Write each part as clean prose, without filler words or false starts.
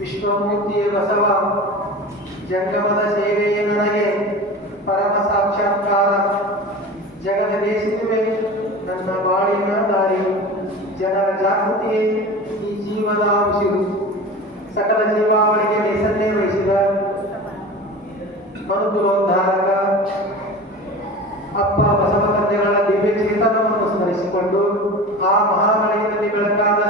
ವಿಶ್ವಮೂರ್ತಿಯೇ ಬಸವ ಜಂಗಮದ ಸೇವೆಯೇ ನನಗೆ ಪರಮ ಸಾಕ್ಷಾತ್ಕಾರ. ಜಗದ ದೇಶಿಸುವೆ ನನ್ನ ಬಾಳಿನ ದಾರಿ, ಜನರ ಜಾಗೃತಿಯೇ ಈ ಜೀವದ ಉಸಿರು. ಸಕಲ ಜೀವಾವಳಿಗೆ ನೈಸನ್ಯ ವಹಿಸಿದ ಮನುಕುಲೋದ್ಧಾರಕ ಅಪ್ಪ ಬಸವ ತಂದೆಗಳ ದಿವ್ಯ ಚೇತನವನ್ನು ಸ್ಮರಿಸಿಕೊಂಡು ಆ ಮಹಾಮಳೆಯಲ್ಲಿ ಬೆಳಕಾದ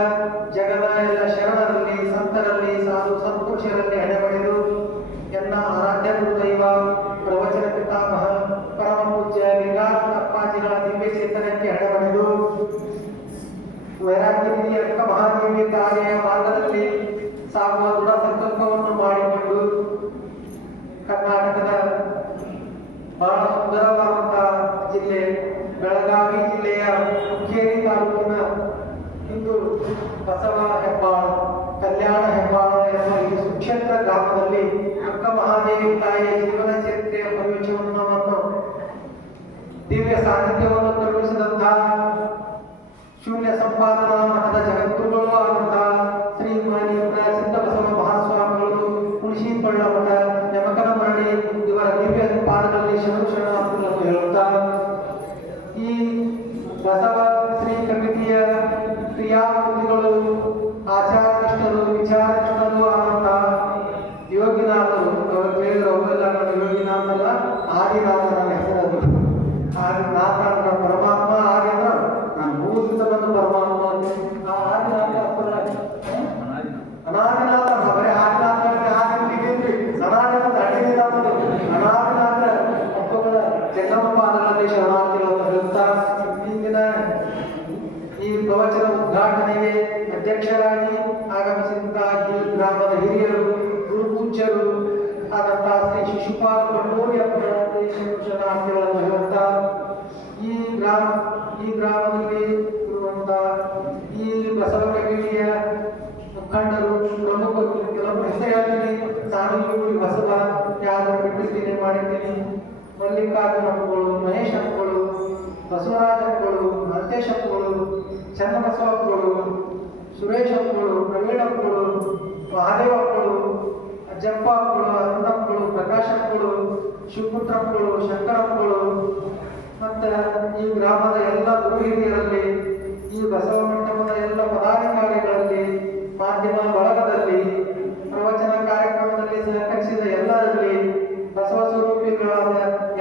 ಜಗದ ಎಲ್ಲ ಶರಣರಲ್ಲಿ, ಸಂತರಲ್ಲಿ, ಸಾಧು ಸಂತೋಷರಲ್ಲಿ ಹಣೆಬಡೆದು ಎನ್ನ ಆರಾಧ್ಯ ಗುರುದೈವ ಪ್ರವಚನ ಪಿತಾಮಹ ಪರಮ ಪೂಜ್ಯ ಲಿಂಗಾಯತ ಅಪ್ಪಾಜಿಗಳ ದಿವ್ಯ ಚೇತನಕ್ಕೆ ಹಣೆಬಡೆದು ವೈರಾಗ್ಯನಿಧಿ ಅಕ್ಕ ಮಹಾದೇವಿ ತಾಯಿಯ ಮಾರ್ಗದಲ್ಲಿ ಸಾಗುವ ದೃಢ ಸಂಕಲ್ಪವನ್ನು ಮಾಡಿಕೊಂಡು ಕರ್ನಾಟಕದ ಬಹಳ ಸುಂದರವಾದಂತಹ ಜಿಲ್ಲೆ ಬೆಳಗಾವಿ ಜಿಲ್ಲೆಯ ಹುಕ್ಕೇರಿ ತಾಲೂಕಿನ ಇಂದು ಬಸವ ಹೆಬ್ಬಾಳ, ಕಲ್ಯಾಣ ಹೆಬ್ಬಾಳ ಎಂಬ ಈ ಸುಕ್ಷೇತ್ರ ಗ್ರಾಮದಲ್ಲಿ ಅಕ್ಕ ಮಹಾದೇವಿ ತಾಯಿಯ ಜೀವನ ಚರಿತ್ರೆಯ ಪ್ರವೇಶವನ್ನು ದಿವ್ಯ ಸಾನ್ನಿಧ್ಯವನ್ನು ಕರುಣಿಸಿದಂತಹ ಶೂನ್ಯ ಸಂಪಾದನಾ ಮಠದ ಜಗದ್ಗುರುಗಳು ಆದಂತಹ ಶ್ರೀ ಮಾನ್ಯ ಸಿದ್ದಬಸವ ಮಹಾಸ್ವಾಮಿಗಳು, ಹುಣಸಿಪಳ್ಳ ಮಠ, ಯಮಕನಮರಡಿ ಇವರ ದಿವ್ಯ ಪಾದಗಳಲ್ಲಿ ಶರಣಾರ್ಥಿಗಳನ್ನು ಹೇಳುತ್ತಾ ಈ ಬಸವ ಶ್ರೀ ಕಮಿಟಿಯ ಕ್ರಿಯಾಮೂರ್ತಿಗಳು, ಆಚಾರನಿಷ್ಠರು, ವಿಚಾರನಿಷ್ಠರು ಆದಂತಹ ಯೋಗಿನಾಥರು. ಅವರು ಹೇಳಿದ್ರು ಅವೆಲ್ಲ ಯೋಗಿನಾಥಲ್ಲ, ಆದಿನಾಥನ ಹೆಸರದು. ಆದಿನಾಥ ಅಂದ್ರೆ ಪರಮಾತ್ಮ, ಆದಿ ಅಂದ್ರೆ ನಾನು ಮೂರ್ತಿತ ಬಂದು ಪರಮಾತ್ಮ. ಆ ಆದಿನಾಥ ಅನಾದಿನಾಥ ಬರೀ ಆದಿನಾಥ ಆದಿದ್ರಿ ಅನಾದಿನಾಥ ಅಡಿನಾಥರು ಅನಾದಿನಾಥ ಹಬ್ಬಗಳ ಜಂಗಮ ಪಾದಗಳಲ್ಲಿ ಶರಣಾರ್ಥಿಗಳನ್ನು ಹೇಳುತ್ತಾ ಇಂದಿನ ಈ ಪ್ರವಚನ ಉದ್ಘಾಟನೆಗೆ ಅಧ್ಯಕ್ಷರಾಗಿ ಆಗಮಿಸಿದಂತಹ ಈ ಗ್ರಾಮದ ಹಿರಿಯರು, ಗುರುಪೂಜ್ಯರು ಆದಂತಹ ಶ್ರೀ ಶಿಶುಪಾಲ ಪಟ್ಟೂರಿ ಶರಣಾರ್ಥಿಗಳನ್ನು ಹೇಳುತ್ತಾ ಈ ಗ್ರಾಮದಲ್ಲಿ ಇರುವಂತಹ ಮಲ್ಲಿಕಾರ್ಜುನಪ್ಪಗಳು, ಮಹೇಶಪ್ಪಗಳು, ಬಸವರಾಜಪ್ಪಗಳು, ಮಹಂತೇಶಪ್ಪಗಳು, ಚನ್ನಬಸವಪ್ಪಗಳು, ಸುರೇಶಪ್ಪಗಳು, ಪ್ರವೀಣಪ್ಪಗಳು, ಮಹಾದೇವಪ್ಪಗಳು, ಅಜ್ಜಪ್ಪಗಳು, ಅರುಣಪ್ಪಗಳು, ಪ್ರಕಾಶಪ್ಪಗಳು, ಶಿವಪುತ್ರಪ್ಪಗಳು, ಶಂಕರಪ್ಪಗಳು, ಮತ್ತು ಈ ಗ್ರಾಮದ ಎಲ್ಲ ಗುರು ಹಿರಿಯರಲ್ಲಿ, ಈ ಬಸವ ಮಂಟಪದ ಎಲ್ಲ ಪದಾಧಿಕಾರಿಗಳಲ್ಲಿ, ಮಾಧ್ಯಮ ಬಳಗದಲ್ಲಿ, ಪ್ರವಚನ ಕಾರ್ಯಕ್ರಮದಲ್ಲಿ ಸಹಕರಿಸಿದ ಎಲ್ಲರಲ್ಲಿ, ಬಸವ ಸ್ವರೂಪಿಗಳಾದ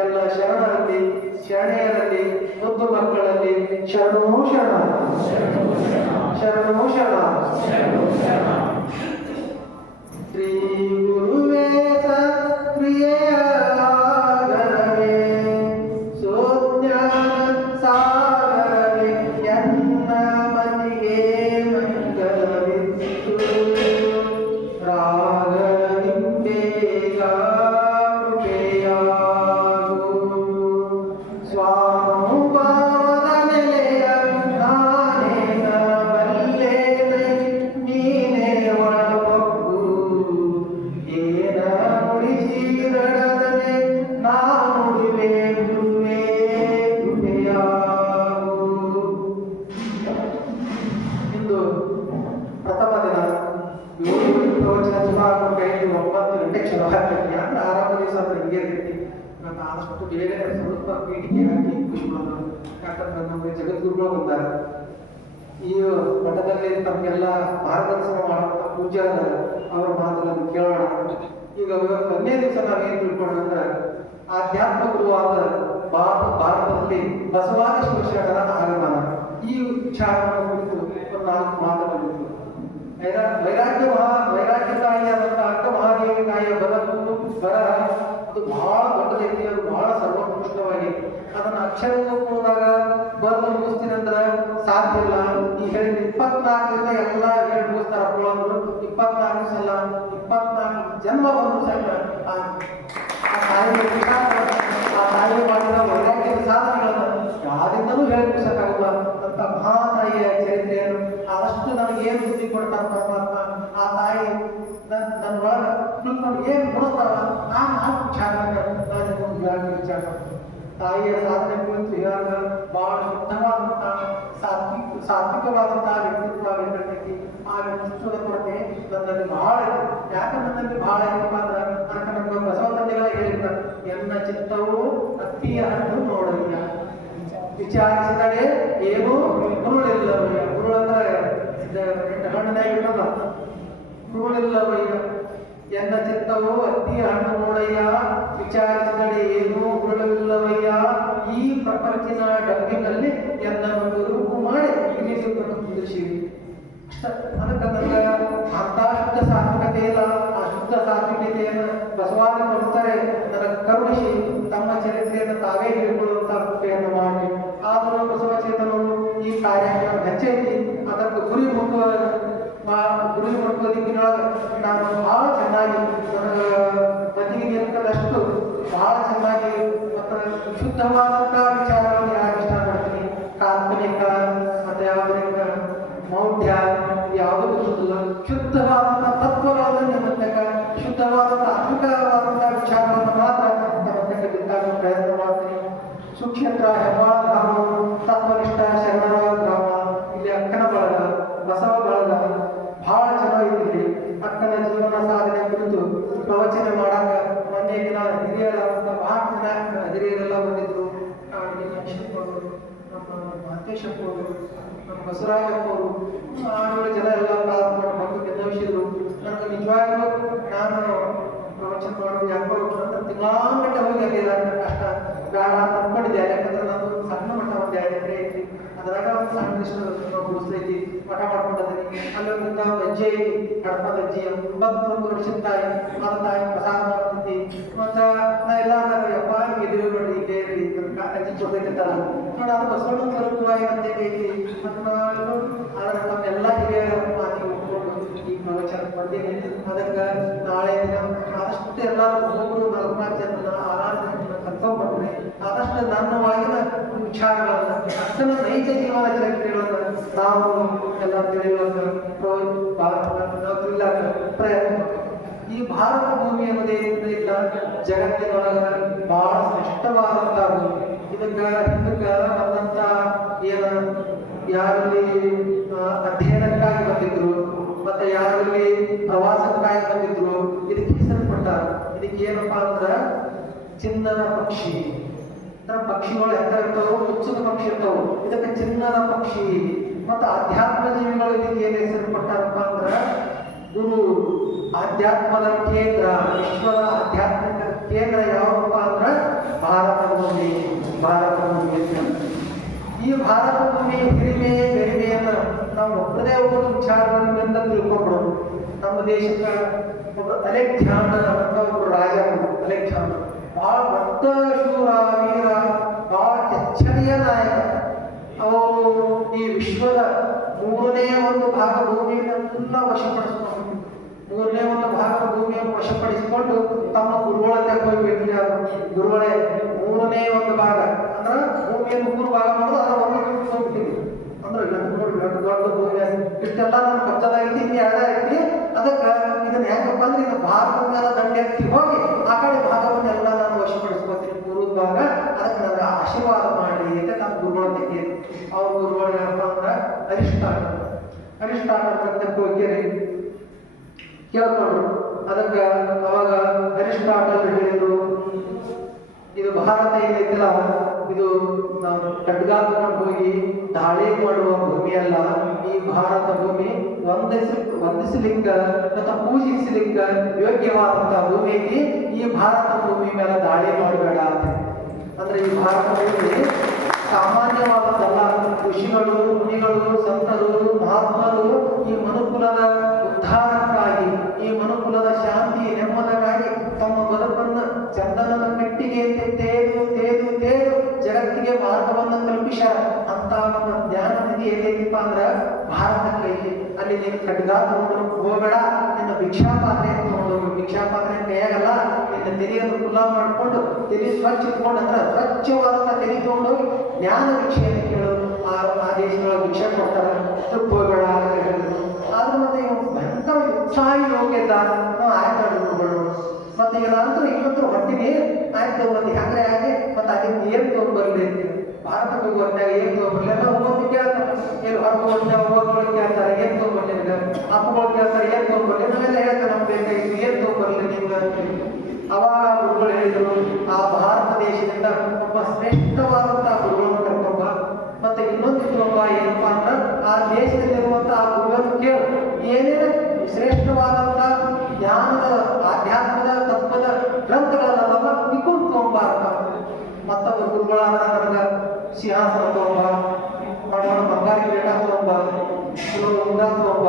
ಎಲ್ಲ ಶರಣರಲ್ಲಿ, ಶರಣೆಯರಲ್ಲಿ, ಮುದ್ದು ಮಕ್ಕಳಲ್ಲಿ ಶರಣೋ ಶರಣ, ಶರಣೋ ಶರಣ. ಶ್ರೀ ಗುರುವೇ ಸತ್ಕ್ರಿಯೆಯಾಗರವೇ ಸೋಜ್ಞಾನ ಸಾಗರವೇ ಎನ್ನ ಮತಿಗೆ ಮಂಗಲವಿತ್ತು ರಾಗದಿಂಬೇಗ ಕೃಪೆಯಾಗು ಸ್ವಾನುಭಾವದ ನೆಲೆಯ ನಾನೇನ ಬಲ್ಲೇನೆ ನೀನೇ ಒಳಪಕ್ಕು ಏನ ನುಡಿಸಿದಡದನೆ ನಾನುಡಿವೆ ಗುರುವೇ ಕೃಪೆಯಾಗು. ಇಂದು ಪ್ರಥಮ ದಿನ ಪ್ರವಚನ ಸುಮಾರು 9 ಗಂಟೆಗೆ ಶುರು ಆಗ್ತೈತಿ. ಅಂದ್ರೆ ಆರಂಭ ದಿವಸ ಅಂದ್ರೆ ಹಿಂಗೆ ಇರ್ತೈತಿ. ಇವತ್ತು ಆದಷ್ಟು ಬೇಗ ಸ್ವಲ್ಪ ಪೀಠಿಗೆ ಹಾಕಿ ಖುಷಿ ಮಾಡೋದು. ಯಾಕಂದ್ರೆ ನಮಗೆ ಜಗದ್ಗುರುಗಳು ಬಂದಾರ. ಈ ಮಠದಲ್ಲಿ ತಮಗೆಲ್ಲ ಮಾರ್ಗದರ್ಶನ ಮಾಡುವಂಥ ಪೂಜ್ಯರ ಅವರ ಮಾತುಗಳನ್ನು ಕೇಳೋಣ. ಈಗ ಒಂದೇ ದಿವಸ ನಾವೇನು ತಿಳ್ಕೊಳ್ಳೋದಂದ್ರೆ ಆಧ್ಯಾತ್ಮ ಗುರುವಾದ ಭಾರತದಲ್ಲಿ ಬಸವಾದಿ ಶರಣರ ಆಗಮನ ಈ ವಿಚಾರವನ್ನು ಕುರಿತು ಒಂದು 4 ಮಾತುಗಳಿತ್ತು. ವೈರಾಗ್ಯಕಾಯಿಯಾದಂಥ ಅಕ್ಕ ಮಹಾದೇವಿ ಕಾಯಿಯ ಬರ ಅದು ಬಹಳ ದೊಡ್ಡದೈತಿ. ಅದು ಬಹಳ ಸರ್ವೋತ್ಕೃಷ್ಟವಾಗಿ ಅದನ್ನ ಅಕ್ಷರದಿಂದ ಹೋದಾಗ ಬರೆದು ಮುಗಿಸ್ತೀನಿ ಅಂದ್ರೆ ಸಾಧ್ಯ ಇಲ್ಲ. ಈ ಹೇಳಿದ 24 ಎಲ್ಲ ಹೇಳಿ ಮುಗಿಸ್ತಾರಪ್ಪ ಅಂದ್ರು 24 ಸಲ 24 ಜನ್ಮ ಬಂದು ಸಹಿತ ಆ ತಾಯಿ ಮಾಡಿದ ವೈರಾಗ್ಯದ ಸಾಧನೆಗಳನ್ನು ಯಾರಿಂದಲೂ ಹೇಳಿ ಮುಗಿಸಕ್ಕಾಗಲ್ಲ ಅಂತ ಮಹಾತಾಯಿಯ ಚರಿತ್ರೆಯನ್ನು ಆದಷ್ಟು ನನಗೆ ಏನು ಬುದ್ಧಿ ಕೊಡ್ತಾರ ಪರಮಾತ್ಮ. ಆ ತಾಯಿ ನನ್ನ ಒಳಗ ತಿಳ್ಕೊಂಡು ಏನು ಕೊಡ್ತಾರ ನಾನು ವಿಚಾರ ವಿಚಾರ ತಾಯಿಯ ಸಾಧನೆ ಕುರಿತು ಇವಾಗ ಬಹಳ ಶುದ್ಧವಾದಂತಹ ಸಾತ್ವಿಕವಾದಂತಹ ವ್ಯಕ್ತಿತ್ವ ಆಗಿರ್ತೈತಿ. ಆ ವ್ಯಕ್ತಿತ್ವದ ಕೊರತೆ ನನ್ನಲ್ಲಿ ಬಹಳ ಇದೆ. ಯಾಕೆ ನನ್ನಲ್ಲಿ ಬಹಳ ಏನಪ್ಪ ಅಂದ್ರೆ ಅದಕ್ಕೆ ನಮ್ಮ ಬಸವ ತಂದೆಗಳ ಹೇಳಿರ್ತಾರೆ, ಎನ್ನ ಚಿತ್ತವು ಅತ್ತಿಯ ಹಣ್ಣು ನೋಡಲಿಲ್ಲ ವಿಚಾರಿಸಿದರೆ ಏನು ಗುರುಳಿಲ್ಲವಯ್ಯ. ಗುರುಳಂದ್ರೆ ಹಣ್ಣನೇ ಇಟ್ಟಲ್ಲ, ಗುರುಳಿಲ್ಲವಯ್ಯ. ಎನ್ನ ಚಿತ್ತವು ಅತ್ತಿಯ ಹಣ್ಣು ನೋಡಯ್ಯ ವಿಚಾರಿಸಿದರೆ ಏನು ಗುರುಳಿಲ್ಲವಯ್ಯ. ಈ ಪ್ರಪಂಚಿನ ಡಬ್ಬಿನಲ್ಲಿ ಎನ್ನನ್ನು ಗುರುಪು ಮಾಡಿ ಹಿರಿಸುತ್ತನ್ನು ಕುದಿಸಿರಿ. ಅದಕ್ಕೆ ನನಗೆ ಅಂತ ಶುದ್ಧ ಸಾತ್ವಿಕತೆ ಇಲ್ಲ. ಆ ಶುದ್ಧ ಸಾತ್ವಿಕತೆಯನ್ನು ಬಸವಾದಿ ಕೊಡ್ತಾರೆ ನನಗೆ ಕರುಣಿಸಿ ತಮ್ಮ ಚರಿತ್ರೆಯನ್ನು ತಾವೇ ಹೇಳಿಕೊಳ್ಳುವಂತಹ ಕೃಪೆಯನ್ನು ಮಾಡಿ. ಆದರೂ ಬಸವಚೇತನರು ಈ ಕಾರ್ಯಕ್ರಮ ಹೆಚ್ಚೈತಿ. ಅದಕ್ಕೆ ಗುರಿ ಮುಟ್ಟುವ ದಿಕ್ಕಿನೊಳಗೆ ನಾನು ಬಹಳ ಚೆನ್ನಾಗಿ ನನಗೆ ಮತಿಗೆ ನಿಲ್ಕದಷ್ಟು ಬಹಳ ಚೆನ್ನಾಗಿ ಮತ್ತು ಶುದ್ಧವಾದಂತಹ ವಿಚಾರಗಳನ್ನು ಯಾರು ಇಷ್ಟಪಡ್ತೀನಿ. ಕಾಲ್ಪನಿಕ ಮತ್ತು ಯಾವುದಕ್ಕೆ ಮೌಢ್ಯ ಯಾವುದೂ ಗೊತ್ತಿಲ್ಲ. ಶುದ್ಧವಾದಂತಹ ತತ್ವಗಳನ್ನು ನಿಮ್ಮಂತಕ್ಕ ಶುದ್ಧವಾದಂತಹ ತಾತ್ವಿಕವಾದಂತಹ ವಿಚಾರವನ್ನು ಮಾತ್ರ ನಮ್ಮಂತಕ್ಕೆ ಬಿದ್ದಾಗಲು ಪ್ರಯತ್ನ ಮಾಡ್ತೀನಿ. ಸುಕ್ಷೇತ್ರ ಹೆಬ್ಬಾಳ ಗ್ರಾಮವು ತತ್ವನಿಷ್ಠ ಶರಣರ ಗ್ರಾಮ. ಇಲ್ಲಿ ಅಕ್ಕನ ಬಳಗ, ಬಸವ ಬಳಗ ಬಹಳ ಚೆನ್ನಾಗಿದ್ದೀರಿ. ಅಕ್ಕನ ಜೀವನ ಸಾಧನೆ ಕುರಿತು ಪ್ರವಚನ ಮಾಡಾಕ ಮೊನ್ನೆ ದಿನ ಹಿರಿಯರಾದಂಥ ಬಹಳ ಜನ ಹಿರಿಯರೆಲ್ಲ ಬಂದಿದ್ರು. ನಮ್ಮ ಮಹಂತೇಶಪ್ಪವರು, ನಮ್ಮ ಬಸವರಾಜಪ್ಪವರು 6 ಜನ ಎಲ್ಲ ಬಂದು ಬೆನ್ನವಿಸಿದ್ರು. ನನಗೆ ನಿಜವಾಗ್ಲೂ ನಾನು ಪ್ರವಚನ ಮಾಡೋದು ಯಾಕೋ ತಿಂಗಳಾಗಟ್ಟೆ ಹೋಗಿ ಅಲ್ಲಿಲ್ಲ ಕಷ್ಟ ಬೇಡ ತಂದ್ಕೊಂಡಿದ್ದೆ. ಯಾಕಂದ್ರೆ ನಾನು ಸಣ್ಣ ಮಠ ಒಂದು 2 ಎಕರೆ ಐತಿ. ಅದ್ರಾಗ ಒಂದು ಸಣ್ಣ ಗುಡಿಸೈತಿ ಮಠ ಮಾಡ್ಕೊಂಡದೀನಿ. ಅಲ್ಲಿಂದ ಅಜ್ಜಿ ಹಡಪದ ಅಜ್ಜಿ 81 ವರ್ಷದ ತಾಯಿ. ಆ ತಾಯಿ ಪ್ರಸಾದ ಮಾಡ್ತೈತಿ. ಮತ್ತು ನಾ ಎಲ್ಲ ಯಪ್ಪ ಎದುರು ನೋಡಿ ಬೇರಿ ಅಜ್ಜಿ ಜೊತೆಗಿರ್ತಾರ ನೋಡಿ. ಅದು ಬಸವಣ್ಣ ಸ್ವರೂಪವಾಗಿ ಅಂತೇಳಿ ಐತಿ. ಮತ್ತು ನಾನು ನಮ್ಮೆಲ್ಲ ಹಿರಿಯರ ಮಾತಿಗೆ ಒಪ್ಕೊಂಡು ಈ ಪ್ರವಚನ ಬಂದೀನಿ. ಅದಕ್ಕೆ ನಾಳೆ ದಿನ ಆದಷ್ಟು ಎಲ್ಲರೂ ಒಬ್ಬೊಬ್ಬರು 4 ಜನ 6 ಜನ ಕನ್ಫರ್ಮ್ ಮಾಡ್ತೀನಿ. ಆದಷ್ಟು ನನ್ನ ಒಳಗಿನ ವಿಚಾರಗಳನ್ನು ಅಷ್ಟನ ನೈಜ ಜೀವನ ಚರಿತ್ರೆಗಳನ್ನು ನಾವು ಎಲ್ಲ ತಿಳಿಯುವಂತ ಪ್ರಯತ್ನ. ಈ ಭಾರತ ಭೂಮಿ ಅನ್ನೋದೇನಿಲ್ಲ ಜಗತ್ತಿನೊಳಗ ಬಹಳ ಶ್ರೇಷ್ಠವಾದಂತ ಭೂಮಿ. ಹಿಂದಕ್ಕ ಬಂದಂತ ಏನ ಯಾರಲ್ಲಿ ಅಧ್ಯಯನಕ್ಕಾಗಿ ಬಂದಿದ್ರು ಮತ್ತೆ ಯಾರಲ್ಲಿ ಪ್ರವಾಸಕ್ಕಾಗಿ ಬಂದಿದ್ರು ಇದಕ್ಕೆ ಹೆಸರು ಕೊಟ್ಟಾರ. ಇದಕ್ಕೆ ಏನಪ್ಪಾ ಅಂದ್ರ ಚಿನ್ನದ ಪಕ್ಷಿ. ಪಕ್ಷಿಗಳು ಎಂತ ಇರ್ತಾವ, ಉತ್ಸುಕ ಪಕ್ಷಿ ಇರ್ತಾವ. ಇದಕ್ಕೆ ಚಿನ್ನದ ಪಕ್ಷಿ. ಮತ್ತು ಅಧ್ಯಾತ್ಮ ಜೀವಿಗಳು ಇದಕ್ಕೆ ಏನ್ ಹೆಸರು ಕೊಟ್ಟಾರಪ್ಪ ಅಂದ್ರ ಗುರು. ಆಧ್ಯಾತ್ಮದ ಕೇಂದ್ರ, ವಿಶ್ವದ ಆಧ್ಯಾತ್ಮಿಕ ಕೇಂದ್ರ ಯಾವಪ್ಪ ಅಂದ್ರ ಭಾರತ ಭೂಮಿ. ಭಾರತ ಭೂಮಿ ಈ ಭಾರತ ಭೂಮಿ ಹಿರಿಮೆ ಬೆರಿಮೆ ಅಂತ ನಾವು ಒಬ್ಬರದೇ ಒಬ್ಬರು ವಿಚಾರಗಳಿಂದ ತಿಳ್ಕೊಂಡ್ಬಿಡೋದು. ನಮ್ಮ ದೇಶಕ್ಕೆ ಒಬ್ಬರು ಅಲೆಕ್ಸಾಂಡರ್ ಅಂತ ಒಬ್ಬರು ರಾಜ. ಅಲೆಕ್ಸಾಂಡರ್ ಬಹಳ ದೊಡ್ಡ ಶೂರ, ವೀರ, ಬಹಳ ಎಚ್ಚರಿಯ ನಾಯಕ. ಅವರು ಈ ವಿಶ್ವದ 3ನೇ ಒಂದು ಭಾಗ ಭೂಮಿಯನ್ನೆಲ್ಲ ವಶಪಡಿಸಿಕೊಂಡು, 3ನೇ ಒಂದು ಭಾಗ ಭೂಮಿಯನ್ನು ವಶಪಡಿಸಿಕೊಂಡು ತಮ್ಮ ಗುರುಗಳನ್ನೇ ಹೋಗಿ ಭೇಟಿ ಗುರುಗಳೇ 3ನೇ ಒಂದು ಭಾಗ ಅಂದ್ರ ಭೂಮಿಯನ್ನು 3 ಭಾಗ ಮಾಡೋದು, ಅದರ ಒಂದು ಹೋಗ್ಬಿಟ್ಟಿದೆ ಅಂದ್ರೆ ದೊಡ್ಡ ಭೂಮಿ ಇಷ್ಟೆಲ್ಲ ನನ್ನ ಕಬ್ಜದಾಗೈತಿ, ಇನ್ನು 2 ಐತಿ. ಅದಕ್ಕೆ ಇದನ್ನ ಹೆಂಗಪ್ಪ ಅಂದ್ರೆ ಇದು ಭಾರತದ ಮೇಲೆ ದಂಡೆತ್ತಿ ಹೋಗಿ ಆ ಕಡೆ ಭಾಗವನ್ನೆಲ್ಲ ನಾನು ವಶಪಡಿಸ್ಕೊತೀನಿ, ಪೂರ್ವದ ಭಾಗ. ಅದಕ್ಕೆ ನನಗೆ ಆಶೀರ್ವಾದ ಮಾಡಿ ಅಂತ ನಮ್ಮ ಗುರುಗಳನ್ನ ಕೇಳಿ ಅವ್ರ ಗುರುಗಳು ಏನಪ್ಪ ಅಂದ್ರೆ ಅರಿಸ್ಟಾಟಲ್ ಅಂತ ಹೋಗ್ಯಾರಿ ಕೇಳ್ಕೊಂಡ್ರು. ಅದಕ್ಕೆ ಅವಾಗ ಅರಿಸ್ಟಾಟಲ್ ಹೇಳಿದ್ರು, ಇದು ಭಾರತ ಏನೈತಿಲ್ಲ ಇದು ನಾವು ಖಡ್ಗ ತಗೊಂಡು ಹೋಗಿ ದಾಳಿ ಮಾಡುವ ಭೂಮಿ ಅಲ್ಲ. ಈ ಭಾರತ ಭೂಮಿ ವಂದಿಸಲಿಕ್ಕ ಮತ್ತು ಪೂಜಿಸಲಿಕ್ಕ ಯೋಗ್ಯವಾದಂತಹ ಭೂಮಿ ಐತಿ. ಈ ಭಾರತ ಭೂಮಿ ಮೇಲೆ ದಾಳಿ ಮಾಡಬೇಡ ಅಂತ. ಅಂದ್ರೆ ಈ ಭಾರತ ಭೂಮಿ ಸಾಮಾನ್ಯವಾದದ್ದಲ್ಲ. ಋಷಿಗಳು, ಮುನಿಗಳು, ಸಂತರು, ಮಹಾತ್ಮರು ಈ ಮನುಕುಲದ ಉದ್ಧಾರಕ್ಕಾಗಿ, ಈ ಮನುಕುಲದ ಶಾಂತಿ ನೆಮ್ಮದಕ್ಕಾಗಿ ತಮ್ಮ ಬದುಕನ್ನು ಚಂದನದ ಕಟ್ಟಿಗೆ ತೇದು ತೇದು ತೇದು ಜಗತ್ತಿಗೆ ಮಾರ್ಗವನ್ನು ಕಲ್ಪಿಸ್ಯಾರ. ಅಂತ ಒಂದು ಜ್ಞಾನ ನಿಧಿ ಎಲ್ಲೈತಿಪ್ಪ ಅಂದ್ರ ಭಾರತಕ್ಕೈತಿ. ಅಲ್ಲಿ ನೀನು ಖಡ್ಗ ತಗೊಂಡು ಹೋಗಬೇಡ, ನಿನ್ನ ಭಿಕ್ಷಾ ಪಾತ್ರೆ ತಗೊಂಡು, ಭಿಕ್ಷಾ ಪಾತ್ರೆ ಕೈಯಾಗಲ್ಲ, ನಿನ್ನ ತೆರೆಯನ್ನು ಖುಲ್ಲಾ ಮಾಡಿಕೊಂಡು ತೆರೆ ಸ್ವಚ್ಛ ಇಟ್ಕೊಂಡು ಅಂದ್ರೆ ಸ್ವಚ್ಛವಾದಂತ ತೆರೆ ತಗೊಂಡು ಜ್ಞಾನ ಭಿಕ್ಷೆಯನ್ನು ಕೇಳೋದು. ಆ ದೇಶಗಳ ಭಿಕ್ಷೆ ಕೊಡ್ತಾರ, ಹೋಗಬೇಡ ಅಂತ ಹೇಳಿದ್ರು. ಆದ್ರೆ ಮತ್ತೆ ಇವ್ ಭಯಂಕರ ಉತ್ಸಾಹಿ ಹೋಗಿದ್ದ. ಆಯ್ತು ಮತ್ತೆ ಈಗ ನಾನು ಇವತ್ತು ಹೊಟ್ಟಿನಿ ಆಯ್ತು ಮತ್ತೆ ಹೆಂಗ್ರೆ ಆಗಿ ಮತ್ತೆ ಅದಕ್ಕೆ ಏನ್ ತಗೊಂಡ್ಬರ್ಲಿ ಅಂತ ಭಾರತಕ್ಕೆ ಹೋಗುವಂತಾಗ ಏನ್ ತಗೊಂಡ್ಬರ್ಲಿ ಎಲ್ಲ ಹೋಗೋದು ಕೇಳ್ತಾರೆ. ಏನು ಹೊರಗೆ ಹೋಗೋಗಳು ಕೇಳ್ತಾರೆ ಏನ್ ತಗೊಂಡ್ಬರ್ಲಿ ನಿಮ್ಗೆ, ಅಪ್ಪಗಳು ಕೇಳ್ತಾರೆ ಏನ್ ತಗೊಂಡ್ಬರ್ಲಿ, ನಾವೆಲ್ಲ ಹೇಳ್ತಾರೆ ನಮ್ಗೆ ಬೇಕಾಗಿತ್ತು ಏನ್ ತಗೊಂಡ್ಬರ್ಲಿ ನಿಮ್ಗೆ ಅಂತ. ಅವಾಗ ಗುರುಗಳು ಹೇಳಿದ್ರು, ಆ ಭಾರತ ದೇಶದಿಂದ ಒಬ್ಬ ಶ್ರೇಷ್ಠವಾದಂತಹ ಗುರುಗಳನ್ನು ಕರ್ಕೊಂಬ, ಮತ್ತೆ ಇನ್ನೊಂದು ಒಬ್ಬ ಏನಪ್ಪಾ ಅಂದ್ರೆ ಆ ದೇಶದಲ್ಲಿರುವಂತಹ ಆ ಗುರುಗಳನ್ನು ಕೇಳು, ಏನೇನು ಶ್ರೇಷ್ಠವಾದಂತಹ ಜ್ಞಾನದ ಆಧ್ಯಾತ್ಮದ ತತ್ವದ ಗ್ರಂಥಗಳಲ್ಲ ನಿಕುಂತ್ ತಗೊಂಬ ಅಂತ. ಮತ್ತೊಬ್ಬ ಗುರುಗಳಾದ ನನಗ ಸಿಂಹಾಸನ ತಗೊಂಬ, ಮಾಡೋಣ ಬಂಗಾರಿ ಕಿರೀಟ ತಗೊಂಬ, ಉಂಗ ತಗೊಂಬ,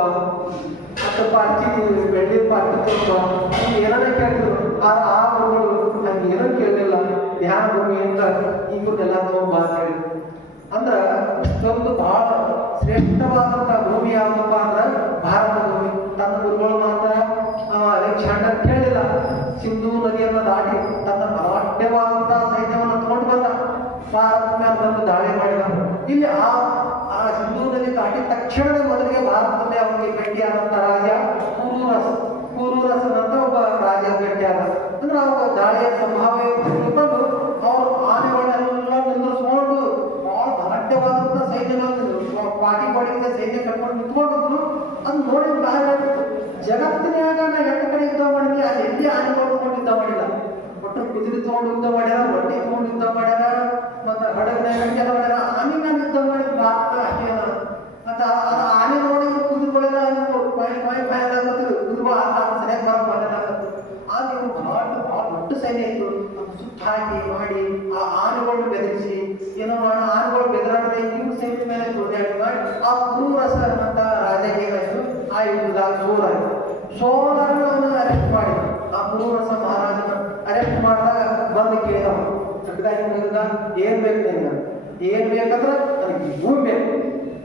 ಮತ್ತೆ ಪಾರ್ಟಿ ಬೆಳ್ಳಿ ಪಾರ್ಟಿ ತಗೊಂಬ, ಏನನ್ನ ಕೇಳಿದ್ರು. ಆ ಗುರುಗಳು ನಂಗೆ ಏನೂ ಕೇಳಲಿಲ್ಲ, ಧ್ಯಾನ ಭೂಮಿ ಅಂತ ಈ ಗುರುನೆಲ್ಲ ತಗೊಂಬ ಅಂತ ಹೇಳಿ. ಅಂದ್ರ ಇಷ್ಟೊಂದು ಬಹಳ ಶ್ರೇಷ್ಠವಾದಂತಹ ಭೂಮಿ ಯಾವ್ದಪ್ಪ ಅಂದ್ರ ಭಾರತ ಭೂಮಿ. ತನ್ನ ಗುರುಗಳು ಮಾತ್ರ ಅಲೆಕ್ಸಾಂಡರ್ ಕೇಳಿಲ್ಲ, ಸಿಂಧೂ ನದಿಯನ್ನು ದಾಟಿ ತನ್ನ ಬಲಾಢ್ಯವಾದಂತಹ ಸೈನ್ಯವನ್ನು ತಗೊಂಡು ಬಂದ, ಭಾರತ ಮೇಲೆ ಬಂದು ದಾಳಿ ಮಾಡಿದ. ಇಲ್ಲಿ ಆ ಸಿಂಧೂ ನದಿ ದಾಟಿದ ತಕ್ಷಣದ ಮೊದಲಿಗೆ ಭಾರತದಲ್ಲಿ ಅವನಿಗೆ ಭೇಟಿಯಾದಂತಹ ರಾಜ ಪೂರ್ವರಸನಂತ ಒಬ್ಬ ರಾಜ ಭೇಟಿಯಾದ. ಅಂದ್ರೆ ಅವಾಗ ದಾಳಿಯ ಸಂಭಾವ್ಯ ತಿಳ್ಕೊಂಡು ಅವರು ಆನೆಗಳನ್ನೆಲ್ಲ ನಿಲ್ಲಿಸ್ಕೊಂಡು ಬಹಳ ಬಲಾಢ್ಯವಾದಂತ ಸೈನ್ಯಗಳನ್ನು ಪಾಟಿ ಸೈನ್ಯ ಕಟ್ಕೊಂಡು ನಿಂತ್ಕೊಂಡಿದ್ರು. ಅದು ನೋಡಿ ಜಗತ್ತಿನಾಗ ನಾ ಎರಡು ಕಡೆ ಯುದ್ಧ ಮಾಡಿದ್ವಿ, ಅಲ್ಲಿ ಎಲ್ಲಿ ಆನೆ ತಗೊಂಡು ಯುದ್ಧ ಮಾಡಿಲ್ಲ. ಒಟ್ಟು ಕುದುರೆ ತಗೊಂಡು ಯುದ್ಧ ಮಾಡ್ಯಾರ, ಒಡ್ಡಿ ತಗೊಂಡು ಯುದ್ಧ ಮಾಡ್ಯಾರ, ಮತ್ತೆ ಹಡಗನಾಗ ಮಾಡ್ಯಾರ. ಆನೆ ಮೇಲೆ ಯುದ್ಧ ಮಾಡಿದ್ ಭಾರತ ಅಷ್ಟೇ ಅದ. ಮತ್ತೆ ಆನೆ ನೋಡಿ ಕುದುರೆಗಳೆಲ್ಲ ಕುದುರೆ ಸರಿಯಾಗಿ ಬರಲ್ಲ. ಆಗ ಇವ್ರು ಬಹಳ ದೊಡ್ಡ ಸೈನ್ಯ ಇತ್ತು. ಸುತ್ತ ಹಾಕಿ ಮಾಡಿ ಆ ಆನೆಗಳನ್ನು ಬೆದರಿಸಿ ಏನೋ ಆನೆಗಳು ಬೆದರಾಡದೆ ಇವ್ರ ಸೈನ್ಯ ಮೇಲೆ ದುರ್ದಾಡಿ ಮಾಡಿ ಆ ಪೂರ್ವರಸ ಅಂತ ರಾಜಗೆ ಆ ಯುದ್ಧದಾಗ ಸೋಲರನ್ನು ಅವನು ಅರೆಸ್ಟ್ ಮಾಡಿ ಆ ಪೂರ್ವರಸ ಮಹಾರಾಜನ ಅರೆಸ್ಟ್ ಮಾಡಿದಾಗ ಬಂದು ಕೇಳಿದ, ಏನ್ ಬೇಕು ನಿಮ್ಗೆ, ಏನ್ ಬೇಕಂದ್ರೆ ನನಗೆ ಭೂಮಿ ಬೇಕು,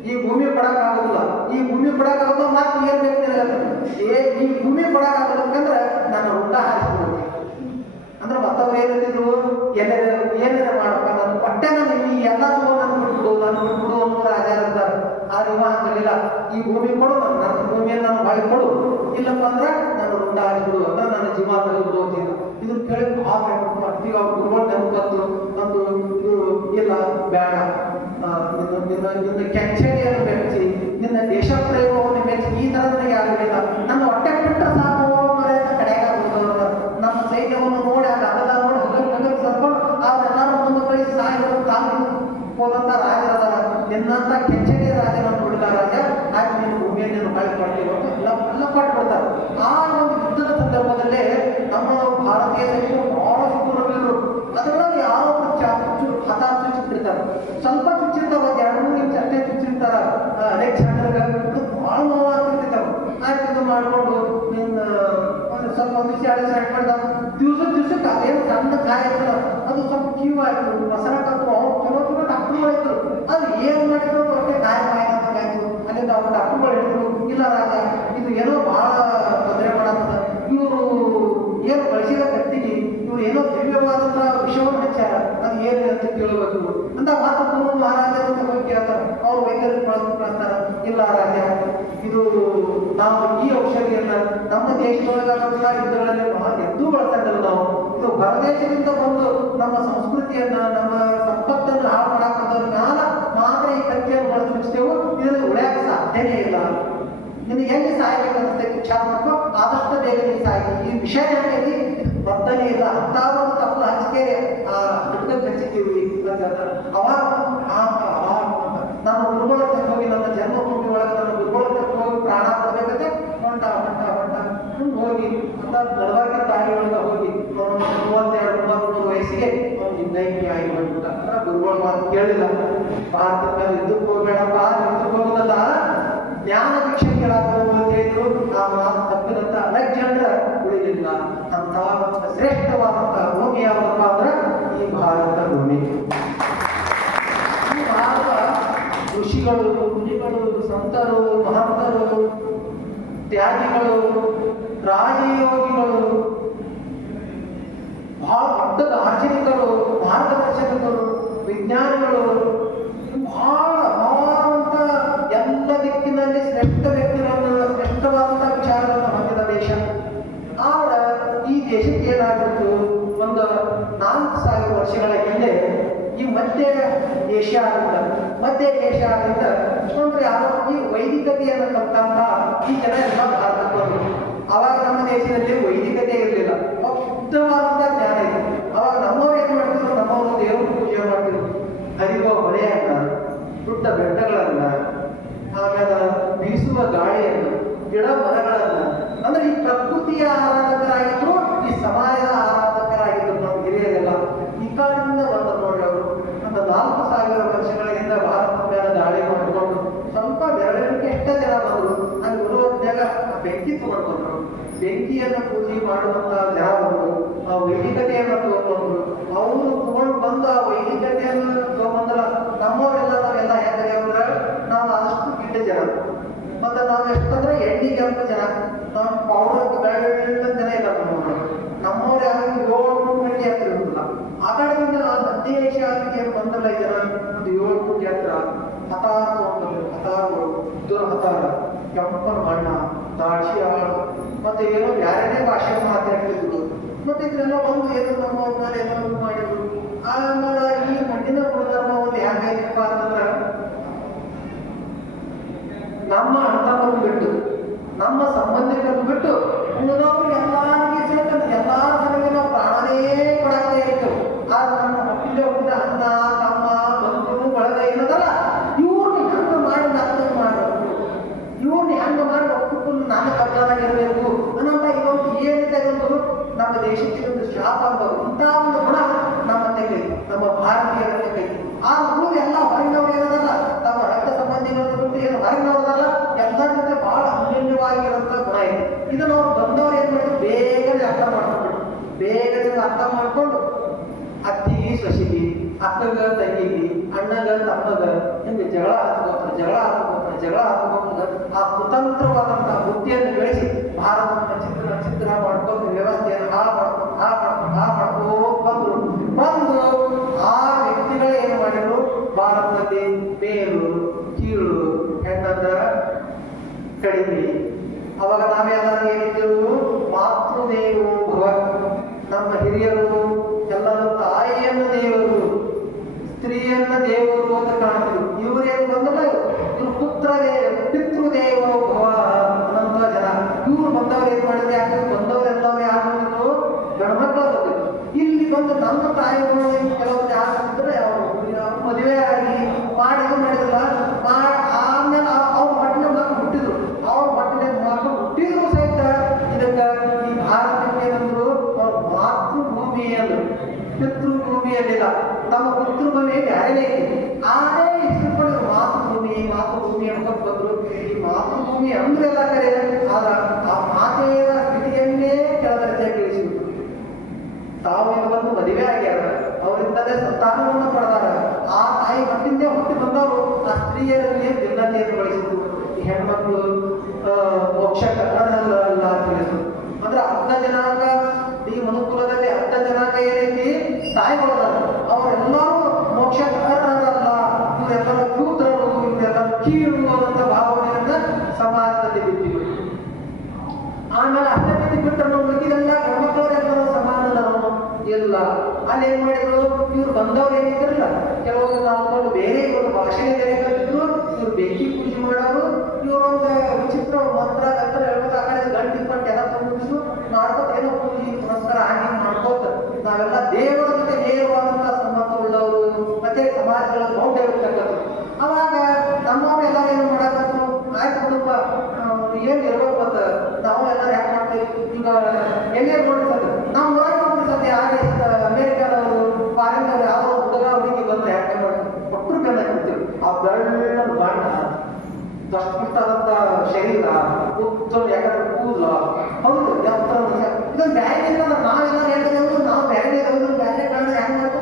ಈ ಭೂಮಿ ಕೊಡಕ್ಕಾಗೋದಿಲ್ಲ, ಈ ಭೂಮಿ ಕೊಡಕ್ಕಾಗೋದು ಮತ್ತೆ ಏನ್ ಬೇಕು ನಿನಗೆ, ಈ ಭೂಮಿ ಕೊಡಕ್ಕಾಗೋದಕ್ಕಂದ್ರೆ ನಾನು ಊಟ ಹಾರಿಸ್ಬಿಡ್ತೀನಿ. ಅಂದ್ರೆ ಮತ್ತವ್ರು ಏನಿದ್ರು ಏನೇನ ಮಾಡಪ್ಪ ನಾನು ಪಟ್ಟೆ ನಾನು ಈ ಎಲ್ಲ ತಗೊಂಡು ನಾನು ಬಿಟ್ಬಿಡು ಅನ್ನೋ ರಾಜ ಇರ್ತಾರೆ. ಆದ್ರೆ ಇವ ಹಂಗಲಿಲ್ಲ, ಈ ಭೂಮಿ ಕೊಡು, ನನ್ನ ಭೂಮಿಯನ್ನು ನಾನು ಬಾಯಿ ಕೊಡು, ಇಲ್ಲಪ್ಪ ಅಂದ್ರೆ ನನ್ನ ರುಂಡ ಆಗಿಬಿಡು ಅಂದ್ರೆ ನನ್ನ ಜೀವ ತೆಗೆದು ಹೋಗ್ತೀನಿ. ಇದನ್ನ ಕೇಳಿ ಭಾಳ ಈಗ ಅವ್ರು ಗುರುಗಳು ನೆನಪತ್ತು ನಂದು ಇದು ಇಲ್ಲ ಬೇಡ, ನಿನ್ನ ಕೆಚ್ಚೆಯನ್ನು ಮೆಚ್ಚಿ ನಿನ್ನ ದೇಶ ಪ್ರೇಮವನ್ನು ಮೆಚ್ಚಿ ಈ ಥರ ನನಗೆ ಆಗಲಿಲ್ಲ, ನನ್ನ ಹೊಟ್ಟೆ ಬಿಟ್ಟ ಸಾಕು ಕಡೆಯಾಗ ನಮ್ಮ ಸೈನ್ಯವನ್ನು ನೋಡಿ ಅದೆಲ್ಲ ನೋಡಿ ಹಗಲ್ ಸರ್ಕೊಂಡು ಅವರೆಲ್ಲರೂ ಮುಂದೆ ಕಳಿಸಿ ಸಾಯಿಗಳು ತಾನು ಹೋದಂಥ ರಾಜರದಾರ ನಿನ್ನಂಥ ಕೆಚ್ಚೆಗೆ ರಾಜನನ್ನು ಹುಡುಗ ರಾಜ ಆಗಿ ನೀನು ಭೂಮಿಯನ್ನು ಕಳ್ಕೊಳ್ತೀವಿ ಅಂತ ಎಲ್ಲ ಕೊಟ್ಬಿಡ್ತಾರೆ. ಆ ಒಂದು ಯುದ್ಧದ ಸಂದರ್ಭದಲ್ಲೇ ನಮ್ಮ ಭಾರತೀಯ ಸೈನಿಕರು ಬಹಳ ಶೂರವೀರರು, ಅದರಲ್ಲಿ ಯಾರೋ ಹತಾಶ ಚುಚ್ಚಿರ್ತಾರೆ, ಸ್ವಲ್ಪ ಚುಚ್ಚಿರ್ತಾವ, ಒಂದು 2-3 ಇಂಚ್ ಅಷ್ಟೇ ಚುಚ್ಚಿರ್ತಾರ. ಅಲೆಕ್ಸಾಂಡರ್ಗೆ ಭಾಳ ನೋವಾಗ್ತಿರ್ತಾವ. ಆಯ್ತು ಮಾಡಿಕೊಂಡು ನಿನ್ನ ಸ್ವಲ್ಪ ಒಂದು ದಿವಸ 2 ದಿವಸ ಮಾಡಿದ ದಿವಸಕ್ಕೆ ಅದೇನು ಸಣ್ಣ ಗಾಯ ಇರ್ತಲ್ಲ ಅದು ಸ್ವಲ್ಪ ಕ್ಯೂ ಆಯಿತು, ಮಸರ ಕತ್ತು ಅವ್ರು ಚಲೋ ಡಾಕ್ಟರ್ಗಳು ಇದ್ರು. ಅದು ಏನು ಮಾಡಿದ್ರು ಹೊಟ್ಟೆ ಗಾಯ ಆಯ್ತು. ಅಲ್ಲಿಂದ ಅವ್ರು ಡಾಕ್ಟರ್ಗಳು ಹೇಳಿದ್ರು ಇಲ್ಲ ರಾಜ ಇದು ಏನೋ ಭಾಳ ತೊಂದರೆ ಮಾಡತ್ತದ, ಇವರು ಏನು ಬಳಸಿದ ಕತ್ತಿಗೆ ಇವ್ರು ಏನೋ ದಿವ್ಯವಾದಂಥ ವಿಷಯವನ್ನು ಹಚ್ಚಾರ, ಅದು ಏನು ಅಂತ ಕೇಳಬೇಕು ಅಂತ ಮಾತು ಮಹಾರಾಜರ ಹೋಗಿ ಕೇಳ್ತಾರೆ. ಅವ್ರು ವೈದ್ಯರಿಗೆ ಕಳಿಸ್ತಾರೆ, ಇಲ್ಲ ರಾಜ ಇದು ನಾವು ಈ ಔಷಧಿಯನ್ನು ನಮ್ಮ ದೇಶದೊಳಗಾದಂಥ ಯುದ್ಧಗಳಲ್ಲಿ ಎದ್ದು ಬಳಸಂಗಿಲ್ಲ, ನಾವು ಇದು ಹೊರದೇಶದಿಂದ ಬಂದು ನಮ್ಮ ಸಂಸ್ಕೃತಿಯನ್ನ ನಮ್ಮ ಸಂಪತ್ತನ್ನು ಹಾಳು ಮಾಡಾಕಂದ್ರ ಮ್ಯಾಲ ಮಾತ್ರ ಈ ಕತ್ತಿಯನ್ನು ಬಳಸ್ಬಿಡ್ತೇವೆ, ಇದರಲ್ಲಿ ಉಳಿಯಕ್ಕೆ ಸಾಧ್ಯನೇ ಇಲ್ಲ. ನಿನಗೆ ಎಲ್ಲಿ ಸಾಯಬೇಕಂತ ವಿಚಾರ ಮಾಡ್ಕೊ, ಆದಷ್ಟು ಬೇಗ ನೀನು ಸಾಯಿ. ಈ ವಿಷಯ ಏನಿದೆ ಬರ್ತನೇ ಇಲ್ಲ ಅಂತ ಒಂದು ತಪ್ಪು ಹಂಚಿಕೆ ದುಡ್ಡಕ್ಕೆ ಹಂಚಿದ್ದೀವಿ ಅವಾಗ ನಾನು ಗುರುಗಳ ತಕ್ಕ ಹೋಗಿ ನನ್ನ ಜನ್ಮಭೂಮಿ ಒಳಗೆ ನನ್ನ ಗುರುಗಳ ತಕ್ಕ ಹೋಗಿ ಪ್ರಾಣ ಕೊಡಬೇಕಂತೆ ಹೊಂಟ ಹೋಗಿ ಅಂತ ನಡವಳಿಕೆ ದಾರಿ ಒಳಗೆ ಹೋಗಿ 32-33 ವಯಸ್ಸಿಗೆ ಲಿಂಗೈಕ್ಯ ಆಗಿ ಬಂದ್ಬಿಟ್ಟ. ಗುರುಗಳು ಮಾತು ಕೇಳಿಲ್ಲ, ಭಾರತದ ಮೇಲೆ ಯುದ್ಧಕ್ಕೆ ಹೋಗ್ಬೇಡಪ್ಪ, ಯುದ್ಧಕ್ಕೆ ಹೋಗೋದಲ್ಲ ಜ್ಞಾನ ಭಿಕ್ಷೆ ಕೇಳಕ್ಕೆ ಹೋಗು ಅಂತ ಹೇಳಿದ್ರು. ಆ ಮಾತು ತಪ್ಪಿದಂತ ಅಲೆಕ್ಸಾಂಡರ್ ಉಳಿಲಿಲ್ಲ. ಅಂತ ಶ್ರೇಷ್ಠವಾದಂತ ಭೂಮಿ ಯಾವಪ್ಪ ಅಂದ್ರೆ ಈ ಭಾರತ ಭೂಮಿ. ಈ ಭಾರತ ಋಷಿಗಳು, ಮುನಿಗಳು, ಸಂತರು, ಮಹಂತರು, ತ್ಯಾಗಿಗಳು, ರಾಜಯೋಗಿಗಳು, ಬಹಳ ದೊಡ್ಡ ದಾರ್ಶನಿಕರು, ಮಾರ್ಗದರ್ಶಕರು, ವಿಜ್ಞಾನಿಗಳು, ಬಹಳ ಅಪಾರವಂತ ಎಲ್ಲ ದಿಕ್ಕಿನಲ್ಲಿ ಶ್ರೇಷ್ಠ ವ್ಯಕ್ತಿಗಳನ್ನು, ಶ್ರೇಷ್ಠವಾದಂಥ ವಿಚಾರಗಳನ್ನು ಹೊಂದಿದ ದೇಶ. ಆದ್ರೆ ಈ ದೇಶಕ್ಕೆ ಏನಾಗಿತ್ತು, ಒಂದು 4000 ವರ್ಷಗಳ ಹಿಂದೆ ಈ ಮಧ್ಯ ಏಷ್ಯಾದಿಂದ ಅಂದ್ರೆ ಯಾರೋ ಈ ವೈದಿಕತೆಯನ್ನು ಕಲ್ತಂತ ಈ ಜನ ಎಲ್ಲ ಭಾರತಕ್ಕೆ ಬಂದರು. ಅವಾಗ ನಮ್ಮ ದೇಶದಲ್ಲಿ ವೈದಿಕತೆ ಇರಲಿಲ್ಲ, ಶುದ್ಧವಾದಂಥ ಜ್ಞಾನ ಇದೆ. ಅವಾಗ ನಮ್ಮವ್ರು ಏನು ಮಾಡ್ತಿದ್ರು, ನಮ್ಮವರು ದೇವರು ಪೂಜೆ ಮಾಡ್ತಿದ್ರು, ಹರಿಯುವ ಹೊಳೆಯನ್ನ, ದೊಡ್ಡ ಬೆಟ್ಟಗಳನ್ನ, ಆಮೇಲೆ ಬೀಸುವ ಗಾಳಿಯನ್ನು, ಗಿಡ ಮರಗಳನ್ನ, ಅಂದ್ರೆ ಈ ಪ್ರಕೃತಿಯ ಆರಾಧಕರಾಗಿದ್ರು, ಈ ಸಮಾಜದ ಆರಾಧಕರಾಗಿದ್ರು ನಮ್ಮ ಹಿರಿಯರೆಲ್ಲ. ಈ ಕಾರಣದಿಂದ ಬಂದ ನೋಡಿ ಅವರು ಒಂದು 4000 ವರ್ಷಗಳ ಹಿಂದೆ ಭಾರತದ ಮೇಲೆ ದಾಳಿ ಮಾಡಿಕೊಂಡು ಸ್ವಲ್ಪ ಬೆರಳಿಗೆ ಎಷ್ಟ ಜನ ಬಂದರು. ಅಲ್ಲಿ ಬರುವಾಗ ಬೆಂಕಿ ತಗೊಂಡ್ಬಂದ್ರು, ಬೆಂಕಿಯನ್ನು ಪೂಜೆ ಮಾಡುವಂತ ಜನ ಬಂದರು, ಆ ವೈದಿಕತೆಯನ್ನು ತಗೊಂಡ್ಬಂದ್ರು. ಅವರು ತಗೊಂಡು ಬಂದು ಆ ವೈದಿಕತೆಯನ್ನು ತಗೊಂಡ್ಬಂದ್ರ ನಮ್ಮವರೆಲ್ಲ ನಾವೆಲ್ಲ ಹೆಂಗೆ ಅಂದ್ರೆ ನಾವು ಆದಷ್ಟು ಗಿಡ್ಡ ಜನ, ಮತ್ತೆ ನಾವು ಎಷ್ಟಂದ್ರೆ ಎಣ್ಣೆ ಕೆಂಪು ಜನ, ನಾವು ಪೌಡರ್ ಬೆಳ್ಳ ಜನ ಇಲ್ಲ ನಮ್ಮವ್ರು ಯಾರು 7 ಗಂಟೆ ಹತ್ರ ಇರುವುದಿಲ್ಲ. ಆ ಕಡೆಯಿಂದ ಮಧ್ಯ ಏಷ್ಯಾಗೆ ಬಂದಲ್ಲ ಜನ ಒಂದು 7 ಕೋಟಿ ಹತ್ರ ಹತಾರಗಳು, ದುರ್ಹತಾರ, ಕೆಂಪನ ಬಣ್ಣ, ದಾಕ್ಷಿ ಆಳು, ಮತ್ತೆ ಏನೋ ಯಾರೇ ಭಾಷೆ ಮಾತಾಡ್ತಿದ್ರು. ಮತ್ತೆ ಇದನ್ನೆಲ್ಲ ಬಂದು ಏನೋ ನಮ್ಮ ಮೇಲೆ ಏನೋ ಮಾಡಿದ್ರು. ಆಮೇಲೆ ಈ ಮಣ್ಣಿನ ಗುಣಧರ್ಮ ಒಂದು ಹೆಂಗೈತಪ್ಪ ಅಂತಂದ್ರೆ ನಮ್ಮ ಅಣ್ಣನನ್ನು ಬಿಟ್ಟು, ನಮ್ಮ ಸಂಬಂಧಿಕರನ್ನು ಬಿಟ್ಟು ಉಳಿದವರು ಎಲ್ಲಾರಿಗೆ ಸೇರ್ತಾರೆ. ಎಲ್ಲಾರ ಸಲುವಾಗಿ ನಾವು ಪ್ರಾಣನೇ ಕೊಡದೇ ಇರ್ತೇವೆ. ಆದ್ರೆ ನಮ್ಮ ಹೊಟ್ಟಿಲೆ ಹುಟ್ಟಿದ ಅಣ್ಣ, ತಮ್ಮ, ಬಂಧು ಬಳಗ ಏನದಲ್ಲ, ಇವ್ರನ್ನ ಹೆಂಗ ಮಾಡಿ ನಾನು ಮಾಡಬೇಕು, ಇವ್ರನ್ನ ಹೆಂಗ ಮಾಡಿ ಒಪ್ಪುಕೊಂಡು ನನ್ನ ಕರ್ನಾಟಕ ಇರಬೇಕು ಅನ್ನೋಂಥ ಇದೊಂದು ಏನಿದೆ ಇದೊಂದು ನಮ್ಮ ದೇಶಕ್ಕೆ ಒಂದು ಶಾಪ ಅನ್ಬೋದು. ಇಂಥ ಒಂದು ಗುಣ ನಮ್ಮ ತೆಗೆ, ನಮ್ಮ ಭಾರತೀಯರ ತೆಗೆ. ಆ ಉಳಿದು ಎಲ್ಲ ಹೊರಗಿನವ್ರು ಏನದಲ್ಲ, ನಮ್ಮ ರಕ್ತ ಸಂಬಂಧಿಗಳನ್ನು ಬಿಟ್ಟು ಏನು ಹೊರಗಿನವ್ರದಲ್ಲ, ಎಲ್ಲರ ಜೊತೆ ಬಹಳ ಅನ್ಯೋನ್ಯವಾಗಿರೋಂಥ ಗುಣ ಇದೆ. ಇದನ್ನು ಅವ್ರು ಬಂದವ್ರು ಏನ್ ಮಾಡಿದ್ರು, ಬೇಗನೆ ಅರ್ಥ ಮಾಡ್ಕೊಂಡು ಅತ್ತಿಗೆ ಸೊಸಿಗೆ, ಅಕ್ಕಗ ತಂಗಿಗೆ, ಅಣ್ಣಗ ತಮ್ಮಗ ಹಿಂಗೆ ಜಗಳ ಹಾಕೋತಾರೆ. ಆ ಕುತಂತ್ರವಾದಂತಹ ಬುದ್ಧಿಯನ್ನು ಬೆಳೆಸಿ ಭಾರತವನ್ನು ಚಿತ್ರ ಮಾಡ್ಕೊಂಡು ವ್ಯವಸ್ಥೆಯನ್ನು ಹಾಳು ಬಂದು ಆ ವ್ಯಕ್ತಿಗಳೇ ಏನು ಮಾಡಿದ್ರು, ಭಾರತದಲ್ಲಿ ಮೇಲು ಕೀಳು ಹೆಣ್ಣಂದ್ರ ಕಡಿಮೆ. ಅವಾಗ ನಾವೆಲ್ಲರೂ ಏನಿದ್ದೆವು, ಇಲ್ಲ. ನಮ್ಮ ಪಿತೃಭೂಮಿ ಬ್ಯಾರೇನೇ ಐತಿ. ಆರೇ ಇಷ್ಟಪಟ್ಟು ಮಾತೃಭೂಮಿ ಅನ್ಕೊಂಡ್ ಬಂದ್ರು. ಈ ಮಾತೃಭೂಮಿ ಅಂದ್ರೆಲ್ಲ ಕರೆ, ಆದ್ರ ಆ ಮಾತೆಯ ಸ್ಥಿತಿಯನ್ನೇ ಕೆಳದರ್ಜೆಗೆ ಇಳಿಸಿಬಿಟ್ರು. ತಾವು ಇಲ್ಲಿ ಬಂದು ಮದುವೆ ಆಗ್ಯಾರ, ಅವರಿಂದಲೇ ಸಂತಾನವನ್ನು ಪಡೆದಾರ. ಆ ತಾಯಿ ಮಟ್ಟಿಂದೇ ಹುಟ್ಟಿ ಬಂದವರು ಆ ಸ್ತ್ರೀಯರಲ್ಲಿ ಭಿನ್ನತೆಯನ್ನು ಬಳಸಿದ್ರು. ಈ ಹೆಣ್ಮಕ್ಳು ಮೋಕ್ಷಕ್ಕೆ ಅರ್ಹರಲ್ಲ ಅಂತ ತಿಳಿಸಿದ್ರು. ಅಂದ್ರೆ ಅರ್ಧ ಜನಾಂಗ, ಈ ಮನುಕುಲದಲ್ಲಿ ಅರ್ಧ ಜನಾಂಗ ಏನೈತಿ ತಾಯಿಗಳದಾರ, ಅವರೆಲ್ಲರೂ ಮೋಕ್ಷಕ್ಕೆ ಅರ್ಹರಲ್ಲ, ಇವರೆಲ್ಲರೂ ಶೂದ್ರರು, ಇವರೆಲ್ಲರೂ ಕೀಳು ಅನ್ನುವಂಥ ಭಾವನೆಯನ್ನ ಸಮಾಜದಲ್ಲಿ ಬಿಟ್ಟಿದ್ರು. ಆಮೇಲೆ ಅರ್ಧ ಬಿಟ್ಟು ಬಿಟ್ಟರು ಉಳಿದಿಲ್ಲ ಗಂಡ್ಮಕ್ಳವರೆಲ್ಲರೂ ಸಮಾನದವರು ಇಲ್ಲ. ಅಲ್ಲಿ ಏನ್ ಮಾಡಿದ್ರು, ಇವ್ರು ಬಂದವ್ರು ಏನಿದ್ರಲ್ಲ, ಕೆಲವೊಂದು ನಾವು ಬೇರೆ ಒಂದು ಭಾಷೆ ಬೇರೆ ಕಲಿತಿದ್ರು. ಇವ್ರು ಬೆಂಕಿ ಪೂಜೆ ಮಾಡೋರು, ಇವರೊಂದು ವಿಚಿತ್ರ ಮಂತ್ರ ಗಂತ್ರ ಹೇಳ್ಬೋದು. ಆ ಕಡೆ ಗಂಟು ಇಪ್ಪಟ್ಟು ಎಲ್ಲ ತುಂಬಿದ್ರು ಮಾಡ್ಕೋತ ಏನೋ ಪೂಜೆ ಪುನಸ್ಕಾರ ಹಾಗೆ ಮಾಡ್ಕೋತ ನಾವೆಲ್ಲ ದೇವರ ಜೊತೆ ನೇರವಾದಂತಹ ಸಂಬಂಧ ಉಳ್ಳವರು, ಮತ್ತೆ ಸಮಾಜಗಳ ಮೌಢ್ಯ ಇರ್ತಕ್ಕಂಥದ್ದು. ಅವಾಗ ನಮ್ಮವರೆಲ್ಲ ಏನು ಮಾಡಕತ್ತು, ಆಯ್ತು ಕುಟುಂಬ ಏನ್ ಇರ್ಬೇಕು ಅಂತ ನಾವು ಎಲ್ಲ ಯಾಕೆ ಮಾಡ್ತೀವಿ. ಈಗ ಎಲ್ಲೇ ನೋಡ್ತಾರೆ ನಾವು ಹೊರಗೆ ನೋಡ್ತೀವಿ, ಯಾರೇ ಅಮೇರಿಕಾದವರು ಫಾರಿನ್ದವ್ರು ಯಾವ ಹುಡುಗ ಹುಡುಗಿ ಬಂದ್ರೆ ಯಾಕೆ ಕೊಟ್ಟರು ಬೆಲ್ಲ ಇರ್ತೀವಿ. ಆ ಬೆಳ್ಳ ಬಣ್ಣ, ದಷ್ಟಪುಷ್ಟವಾದಂತ ಶರೀರ, ಉತ್ತಮ ಯಾಕಂದ್ರೆ ಕೂದಲ, ಹೌದು ಇದೊಂದು ಬ್ಯಾರೆ ನಾವೆಲ್ಲ ಹೇಳಿದೆವು, ನಾವು ಬ್ಯಾರೆ ಬ್ಯಾರೆ ಕಾರಣ ಹೆಂಗ್ ಮಾಡ್ತು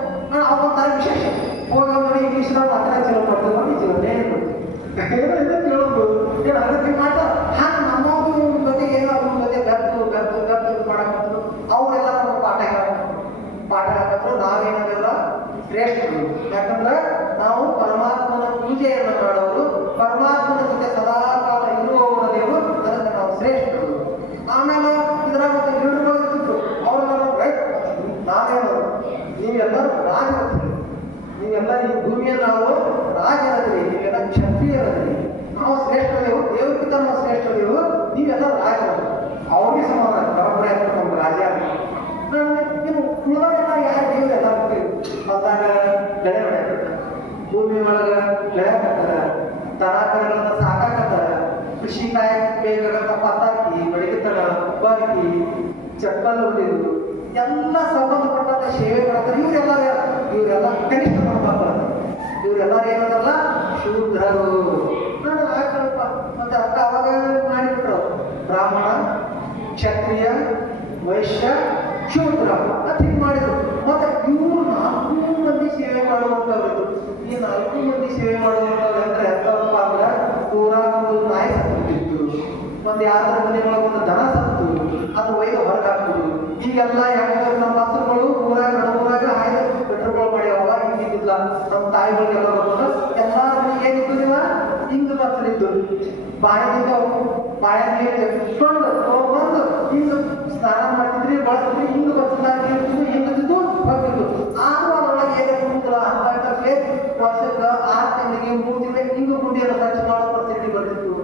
ಅವೊಂಥರ ವಿಶೇಷ ಹೋಗ ನೋಡಿ ಇಂಗ್ಲೀಷ್ದಾಗ ಮಾತ್ರ ಚಲೋ ಮಾಡ್ತೀವಿ ನೋಡಿ ಜೀವನ ಏನೋ ಕೇಳೋದು ಏನು ಅದಕ್ಕೆ ಮಾಡ್ತಾರೆ. ಹಾಗೆ ನಮ್ಮವ್ರು ಜೊತೆಗೆ ಏನೋ ಅವ್ರ ಜೊತೆ ಗರ್ತು ಮಾಡಕಂತರು. ಅವರೆಲ್ಲ ನಮ್ಗೆ ಪಾಠ ಹಾಕಿದ್ರು. ನಾವೇನದೆಲ್ಲ ಶ್ರೇಷ್ಠರು, ಯಾಕಂದ್ರೆ ನಾವು ಪರಮಾತ್ಮನ ಪೂಜೆಯನ್ನು ಮಾಡೋರು, ಪರಮಾತ್ಮನ ಜೊತೆ ಸದಾ ಕಾಲ ಇರುವವರ ದೇವರು, ಅದಕ್ಕೆ ನಾವು ಶ್ರೇಷ್ಠರು. ಆಮೇಲೆ ಇದರ ಮತ್ತೆ ಹಿಡಿದುಗಳು ಇರ್ತಿದ್ರು. ಅವರೆಲ್ಲ ನಾವೇನು ನೀವೆಲ್ಲರೂ ರಾಜರತ್ರಿ, ನೀವೆಲ್ಲ ಈ ಭೂಮಿಯ ನಾವು ರಾಜರತ್ರಿ, ನೀವೆಲ್ಲ ಕ್ಷತ್ರಿಯರತ್ರಿ, ನಾವು ಶ್ರೇಷ್ಠದೇವು, ದೇವಕ್ಕಿಂತ ನಾವು ಶ್ರೇಷ್ಠದೇವು, ನೀವೆಲ್ಲ ರಾಜರು. ಅವ್ರಿಗೆ ಸಮಾನ ಪರಂಪರೆ ನಮ್ಮ ರಾಜ. ಇನ್ನು ಉಳಿದವರೆಲ್ಲ ಯಾರು ದೇವರೆಲ್ಲ ಅದಾಗ ಬೆಳೆ ಬೆಳೆಯಕತ್ತಾರ, ಭೂಮಿ ಒಳಗೆ ಬೆಳೆಯಕತ್ತಾರ, ತರಾಕರಗಳನ್ನ ಸಾಕಾಕತ್ತಾರ, ಕೃಷಿ ಕಾಯಕ್ಕೆ ಬೇಕಾಗಂತ ಪತಾಕಿ, ಬಡಿಗೆತನ, ಕುಬ್ಬಾರಿಕೆ, ಚಪ್ಪಲ್ ಹೊಡೆಯುವುದು ಎಲ್ಲ ಸಂಬಂಧಪಟ್ಟಂತ ಸೇವೆ ಮಾಡ್ತಾರೆ. ಇವರೆಲ್ಲ ಕನಿಷ್ಠ ಮಾಡ್ತಾರೆ. ಇವರೆಲ್ಲರೂ ಏನದಲ್ಲ ಶೂದ್ರರು. ಆಯ್ತಪ್ಪ ಮತ್ತೆ ಅಕ್ಕ ಅವಾಗ ಮಾಡಿಬಿಟ್ರು, ಬ್ರಾಹ್ಮಣ, ಕ್ಷತ್ರಿಯ, ವೈಶ್ಯ, ಶೂದ್ರ ಅಂತ ಹಿಂಗೆ ಮಾಡಿದ್ರು. ಮತ್ತೆ ಇವ್ರು 4 ಮಂದಿ ಸೇವೆ ಮಾಡುವಂಥವ್ರು. ಈ 4 ಮಂದಿ ಸೇವೆ ಮಾಡುವಂಥವ್ರು ಅಂದ್ರೆ ಎಂತಪ್ಪ ಅಂದ್ರೆ, ಪೂರ ಒಂದು ನಾಯಿ ಸತ್ತಿತ್ತು, ಒಂದು ಯಾವ್ದಾರ ಮನೆ ಒಳಗೆ ಒಂದು ದನ ಸತ್ತು, ಅದು ಒಯ್ದು ಹೊರಗೆ ಹಾಕ್ತದೆ. ಈಗೆಲ್ಲ ಯಾಕಂದ್ರೆ ನಮ್ಮ ಹಸುಗಳು ಊರಾಗ ನಡುವರಾಗ ಹಾಯ್ದು ಪೆಟ್ರೋಲ್ ಮಾಡ್ಯಾವ. ಹಿಂಗಿದ್ದಿಲ್ಲ ನಮ್ಮ ತಾಯಿಗಳಿಗೆಲ್ಲ ಬರ್ತದೆ. ಎಲ್ಲ ಏನಿದ್ದು ಹಿಂಗ ಬರ್ತಲಿದ್ದು ಬಾಯದಿಂದ ಬಾಯ ನೀರು ತೆಗೆದುಕೊಂಡು ಬಂದು ಹಿಂಗ ಸ್ನಾನ ಮಾಡ್ತಿದ್ರಿ, ಬಳಸ್ತಿದ್ರಿ, ಹಿಂಗ ಬರ್ತದ ಹಿಂಗದ್ದು ಹೋಗಿದ್ದು. ಆದ್ರೂ ಅದರೊಳಗೆ ಏನಿಲ್ಲ ಅಂತ ವರ್ಷಕ್ಕೆ 6 ತಿಂಗಳಿಗೆ 3 ತಿಂಗಳಿಗೆ ಹಿಂಗ ಗುಂಡಿಯನ್ನು ಖರ್ಚು ಮಾಡೋ ಪರಿಸ್ಥಿತಿ ಬರ್ತಿತ್ತು.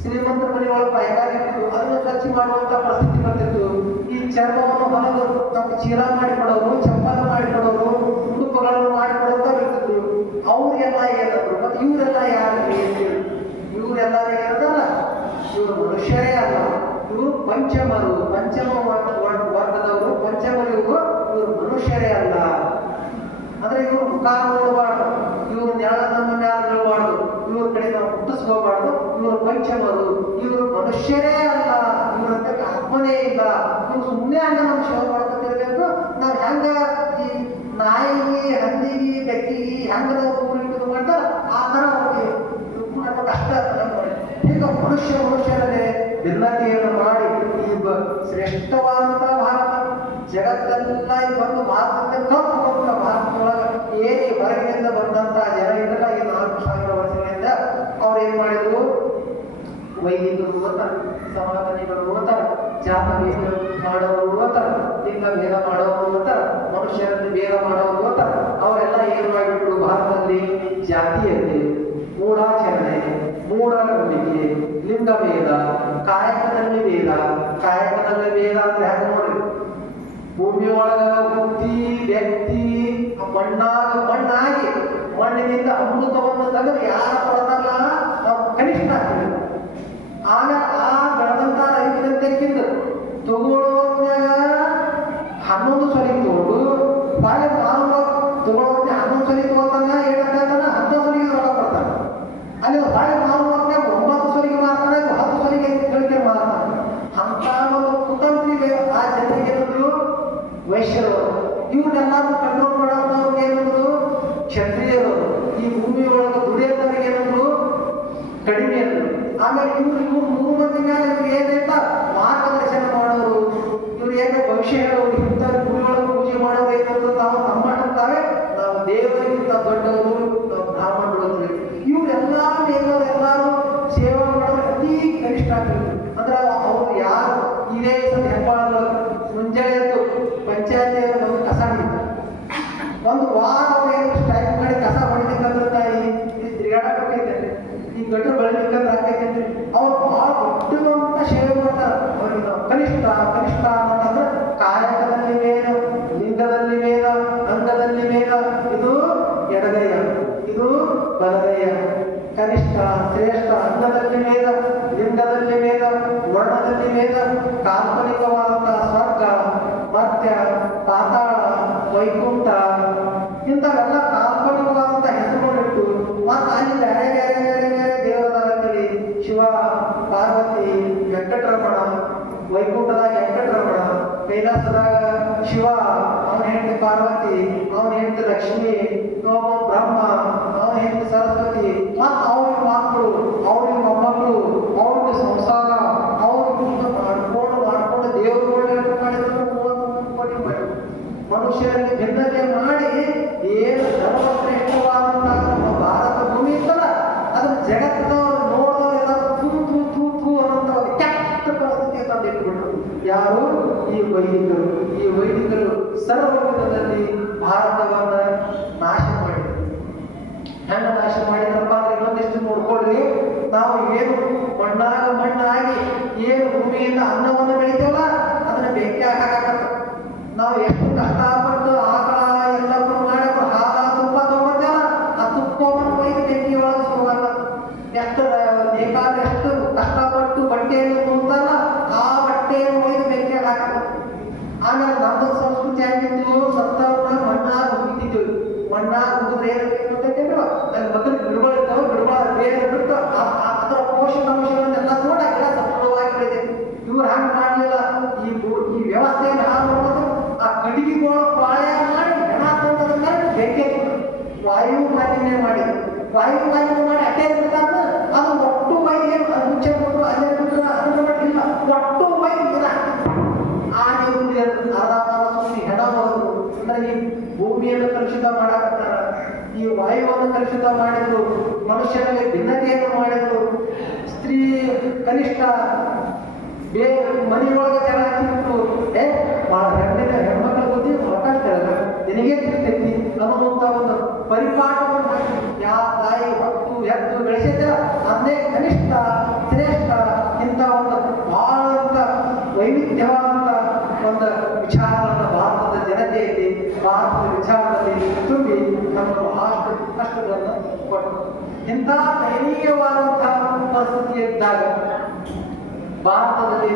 ಶ್ರೀಮಂತರ ಮನೆಯೊಳಗೆ ಪಾಯಕಾರಿ ಇತ್ತು, ಅದನ್ನು ಖರ್ಚು ಮಾಡುವಂತ ಪರಿಸ್ಥಿತಿ ಬರ್ತಿತ್ತು. ಈ ಚರ್ಮವನ್ನು ಹೊಲದು ನಮ್ಗೆ ಚೀಲ ಮಾಡಿಕೊಡೋರು, ಚಪ್ಪಲ ಮಾಡಿಕೊಡೋರು, ಉಡುಪುಗಳನ್ನು ಮಾಡಿಕೊಡೋಂತ ಬರ್ತಿದ್ರು. ಅವ್ರಿಗೆಲ್ಲ ಏನಂದ್ರು. ಮತ್ತೆ ಇವರೆಲ್ಲ ಯಾರು? ಇವರೆಲ್ಲ ಏನಂತಲ್ಲ, ಇವರು ಮನುಷ್ಯರೇ ಅಲ್ಲ, ಇವರು ಪಂಚಮ ವರ್ಗದವರು, ಪಂಚಮರು. ಇವರು ಮನುಷ್ಯರೇ ಅಲ್ಲ. ಅಂದ್ರೆ ಇವರು ಮುಖ ನೋಡಬಾರ್ದು, ಇವರು ನಮ್ಮ ಮ್ಯಾಲ ನೋಡಬಾರ್ದು, ಇವ್ರ ಕಡೆ ನಾವು ಹುಟ್ಟಿಸ್ಕೋಬಾರ್ದು. ಇವರು ಪಂಚಮರು, ಇವರು ಮನುಷ್ಯರೇ ಅಲ್ಲ, ಇವರಂತ ಆತ್ಮನೇ ಇಲ್ಲ. ಇವ್ರು ಸುಮ್ಮನೆ ಹಂಗ ನಾವು ಸೇವೆ ಮಾಡ್ಕೊತಿರ್ಬೇಕು. ನಾವು ಹೆಂಗ ಈ ನಾಯಿಗೆ, ಹಂದಿಗೆ, ಬೆಕ್ಕಿಗೆ ಹೆಂಗ ನಾವು ಇದು ಮಾಡ್ತಾರ ಆ ಥರ ಅವ್ರಿಗೆ ಕಷ್ಟ. ಈಗ ಮನುಷ್ಯರಲ್ಲೇ ಭಿನ್ನತೆಯನ್ನು ಮಾಡಿ ಈ ಶ್ರೇಷ್ಠವಾದಂತ ಭಾರತ ಜಗತ್ತೆಲ್ಲ ಬಂದು ಭಾರತದ ಕಪ್ಪು ಭಾರತದೊಳಗೆ ಏನೇ ಹೊರಗಿನಿಂದ ಬಂದಂತ ಜನ ಇದೆಲ್ಲ ಈ 4,000 ವರ್ಷಗಳಿಂದ ಅವ್ರು ಏನ್ ಮಾಡಿದ್ರು, ವೈದಿಕರು ಓದ್ತಾರೆ, ಸನಾತನಿಗಳು ಓದ್ತಾರೆ, ಜಾತ ಭೇದ ಮಾಡೋರು ಓದ್ತಾರೆ, ಲಿಂಗ ಭೇದ ಮಾಡೋರು ಓದ್ತಾರೆ, ಮನುಷ್ಯರಲ್ಲಿ ಭೇದ ಮಾಡೋರು ಓದ್ತಾರೆ. ಅವರೆಲ್ಲ ಏನ್ ಮಾಡಿಬಿಟ್ರು, ಭಾರತದಲ್ಲಿ ಜಾತೀಯತೆ, ಮೂಢಾಚರಣೆ, ಮೂಢನಂಬಿಕೆ, ಲಿಂಗ ಭೇದ, ಕಾಯಕದಲ್ಲಿ ಭೇದ. ಕಾಯಕದಲ್ಲಿ ಭೇದ ಅಂದ್ರೆ ಹೆಂಗ ನೋಡ್ರಿ, ಭೂಮಿ ಒಳಗ ಬುದ್ಧಿ ವ್ಯಕ್ತಿ ಮಣ್ಣಾಗಿ ಮಣ್ಣಿನಿಂದ ಅಮೃತವನ್ನು ತೆಗೆದು ಯಾರ ಕೊಡತಲ್ಲ ಅವ್ರು ಕನಿಷ್ಠ ಆಗ್ತದೆ. ಆಗ ಆ ಬೆಳೆದಂತ ರೈತರಂತೆಕ್ಕಿಂತ ತಗೊಳ್ಳುವಾಗ 11 ಸರಿ ತಗೊಂಡು ಬಾಳೆ ಮಾರುವ ಕ್ಷತ್ರಿಯರು, ಈ ಭೂಮಿ ಒಳಗೆ ದುಡಿಯೋದವರಿಗೆ ಏನಂದ್ರು ಕಡಿಮೆ ಅಂದ್ರು. ಆಮೇಲೆ ಇವ್ರು 3 ಮಂದಿ ಮೇಲೆ ಏನೈತ ಮಾರ್ಗದರ್ಶನ ಮಾಡೋರು, ಇವ್ರು ಏನು ಭವಿಷ್ಯ ಹೇಳೋರು, ಇಂಥ ಭೂಮಿ ಒಳಗೆ ಪೂಜೆ ಮಾಡೋರು ಏನಂದ್ರೆ ತಾವು ತಮ್ಮಂತಾವೆ ನಾವು ದೇವರಿಗಿಂತ ದೊಡ್ಡವರು, ನಾವು ಬ್ರಾಹ್ಮಣರು. ಎಲ್ಲರೂ ಸೇವಾ ಮಾಡೋದು ಅತಿ ಕನಿಷ್ಠ ಆಗ್ತದೆ. ಅಂದ್ರೆ ಅವರು ಯಾರು ಇದೇ ಹೆಬ್ಬಾಳ ಮುಂಜಾನೆ ಎದ್ದು ಪಂಚಾಯತ್ ಒಂದು ಕಸ ಹಿಡಿತಾರೆ, ಒಂದು ವಾರ ಅವ್ರು ಸ್ಟ್ರೈಕ್ ಮಾಡಿ ಕಸ ಹೊಡಿಲಿಕ್ಕಂದ್ರೆ ಈ ತಿರುಗಾಡಬೇಕೈತೆ, ಈ ಗಟ್ಟರು ಬೆಳಿಲಿಕ್ಕಂದ್ರೆ ಆಗ್ತೈತೆ. ಅವ್ರು ಭಾಳ ದೊಡ್ಡವಂತ ಸೇವೆ ಮಾಡ್ತಾರೆ. ಅವ್ರಿಗೆ ನಾವು ಕನಿಷ್ಠ ಅಂತಂದ್ರೆ ಕಾಯಕದಲ್ಲಿ ವೇದ, ಲಿಂಗದಲ್ಲಿ ವೇದ, ಅಂಗದಲ್ಲಿ ವೇದ. ಇದು ಎಡಗೈಯ, ಇದು ಬಲಗೈಯ. ಕನಿಷ್ಠ ಶ್ರೇಷ್ಠ, ಅನ್ನದಲ್ಲಿ ವೇದ, ಲಿಂಗದಲ್ಲಿ ವೇದ, ವರ್ಣದಲ್ಲಿ ವೇದ. ಕಾಲ್ಪನಿಕವಾದಂತಹ ಸ್ವರ್ಗ, ಮರ್ತ್ಯ, ಪಾತಾಳ, ವೈಕುಂಠ ಇಂಥವೆಲ್ಲ ಕಾಲ್ಪನಿಕವಾದಂತಹ ಹೆಸರುಗಳಿಟ್ಟು ಮತ್ತು ಅಲ್ಲಿ ಬೇರೆ ಬೇರೆ ಬೇರೆ ಬೇರೆ ದೇವರಲ್ಲಿ ಶಿವ, ಪಾರ್ವತಿ, ವೆಂಕಟರಮಣ, ವೈಕುಂಠದಾಗ ವೆಂಕಟರಮಣ, ಕೈಲಾಸದಾಗ ಶಿವ, ಅವನ ಹೆಂಡತಿ ಪಾರ್ವತಿ, ಅವನ ಹೆಂಡತಿ ಲಕ್ಷ್ಮಿ, ಬ್ರಹ್ಮ, ಅವನ ಹೆಂಡತಿ ಸರಸ್ವತಿ, ಮತ್ತು ಅವ್ರಿಗೆ ಮಕ್ಕಳು, ಅವ್ರಿಗೆ ಮೊಮ್ಮಕ್ಕಳು, ಅವ್ರಿಗೆ ಸಂಸಾರ, ಅವ್ರಿಗೆ ಮಾಡ್ಕೊಂಡು ದೇವರುಗಳನ್ನ ಮಾಡಿದ್ರು 30 ಕೋಟಿ ಮಾಡಿ ಮನುಷ್ಯರಲ್ಲಿ ಭಿನ್ನತೆ ಮಾಡಿ ಏನು ಧರ್ಮಶ್ರೇಷ್ಠವಾದಂತಹ ನಮ್ಮ ಭಾರತ ಭೂಮಿ ಇತ್ತಲ್ಲ ಅದನ್ನ ಜಗತ್ತಿನವರು ನೋಡೋರು ಎಲ್ಲರೂ ಥೂ ಅನ್ನೋ ಕೆಟ್ಟ ಪರಿಸ್ಥಿತಿ ತಂದಿಟ್ಬಿಟ್ರು. ಯಾರು? ಈ ವೈದಿಕರು ಸರ್ವ ವಿಧದಲ್ಲಿ ಭಾರತವನ್ನ ನಾಶ ಮಾಡಿದ್ರು. ಹೆಂಗ ನಾಶ ಮಾಡಿದ್ರಪ್ಪ ಅಂದ್ರೆ ಇನ್ನೊಂದಿಷ್ಟು ನೋಡ್ಕೊಡ್ರಿ. ನಾವು ಏನು ಮಣ್ಣಾಗಿ ಏನು ಭೂಮಿಯಿಂದ ಅನ್ನವನ್ನು ಬೆಳಿತೇವಲ್ಲ ಅದನ್ನ ಬೆಂಕಿ ಹಾಕತ್ತ. ನಾವು ಎಷ್ಟು ಕಷ್ಟಪಟ್ಟು ಆಕಳ ಎಲ್ಲರೂ ಮಾಡಿ ಹಾಲ ತುಪ್ಪ ತಗೊಂಡ್ತೇವಲ್ಲ ಆ ತುಪ್ಪವನ್ನು ಒಯ್ದು ಬೆಂಕಿ ಒಳಗೆ ಶುರುವಾಗಲ್ಲ. ಎಷ್ಟು ಬೇಕಾದಷ್ಟು ಕಷ್ಟಪಟ್ಟು ಬಟ್ಟೆಯನ್ನು ತುಂಬ್ತಾರಲ್ಲ ಆ ಬಟ್ಟೆಯನ್ನು ಒಯ್ದು ಬೆಂಕಿ ಹಾಕಲ್ಲ. ಆಮೇಲೆ ನಮ್ಮ ಸಂಸ್ಕೃತಿ ಆಗಿದ್ದು ಸತ್ತವ್ರನ್ನ ಮಣ್ಣಾಗ ಹುಗಿತಿದ್ವಿ. ಮಣ್ಣಾಗ ಹುಗಿದ್ರೆ ಏನಬೇಕು ಅಂತೇಳಿದ್ರು ಅಲ್ಲಿ ಮಕ್ಕಳಿಗೆ ಗಿಡಗಳಿರ್ತಾವೆ, ಗಿಡಗಳ ಬೇರೆ ಬಿಟ್ಟು ಅದರ ಪೋಷಕಾಂಶಗಳನ್ನೆಲ್ಲ ನೋಡಿ ಗಿಡ ಸಫಲವಾಗಿ ಬೆಳೆದಿದೆ. ಇವ್ರು ಹಂಗೆ ಮಾಡಲಿಲ್ಲ. ಈ ವ್ಯವಸ್ಥೆಯನ್ನು ಹಾಳು ಮಾಡೋದು ಆ ಕಡಿಗೆಗಳು ಪಾಳ್ಯ ಮಾಡಿ ಹೆಣ ತಂದದ ಮೇಲೆ ಬೆಂಕಿ ವಾಯು ಮಾಲಿನ್ಯ ಮಾಡಿದ್ರು. ವಾಯು ಮಾಲಿನ್ಯ ಮಾಡಿ ಅಟ್ಟೆ ಇರ್ತಾರ ಅದು ಒಟ್ಟು ವೈ ಏನು ಮುಂಚೆ ಬಿಟ್ಟರು ಅಲ್ಲೇ ಬಿಟ್ಟರು ಅದನ್ನ ಮಾಡಿಲ್ಲ. ಒಟ್ಟು ವೈ ದಿನ ಆ ನೀರು ಸುಮ್ಮನೆ ಹೆಣ ಹೋದ್ರು. ಅಂದ್ರೆ ಈ ಭೂಮಿಯನ್ನು ಕಲುಷಿತ ಮಾಡಾಕತ್ತಾರ, ಈ ವಾಯುವನ್ನು ಕಲುಷಿತ ಮಾಡಿದ್ರು, ಮನುಷ್ಯನಲ್ಲಿ ಭಿನ್ನತೆಯನ್ನು ಮಾಡಿದ್ರು. ಸ್ತ್ರೀ ಕನಿಷ್ಠ ಮನೆಯೊಳಗೆ ಜನ ಹಾಕಿಬಿಟ್ಟು ಹೆಣ್ಮಕ್ಳ ಬುದ್ಧಿ ಮಾತಾಡ್ತಾರಲ್ಲ ನಿನಗೇ ತಿರ್ತೈತಿ ಅನ್ನುವಂತ ಒಂದು ಪರಿಪಾಠವನ್ನು ಯಾವ ತಾಯಿ ಹೊತ್ತು ಎತ್ತು ಬೆಳೆಸಿದ್ರ ಅದೇ ಕನಿಷ್ಠ ಶ್ರೇಷ್ಠ ಇಂಥ ಒಂದು ಬಹಳ ವೈವಿಧ್ಯವಾದಂತ ಒಂದು ವಿಚಾರವನ್ನು ಭಾರತದ ಜನತೆಯಲ್ಲಿ ಭಾರತದ ವಿಚಾರದಲ್ಲಿ ತುಂಬಿ ನಮ್ಮನ್ನು ಬಹಳಷ್ಟು ಕಷ್ಟಗಳನ್ನು ಕೊಟ್ಟರು. ಇಂಥ ದಯನೀಯವಾದಂತಹ ಪರಿಸ್ಥಿತಿ ಇದ್ದಾಗ ಭಾರತದಲ್ಲಿ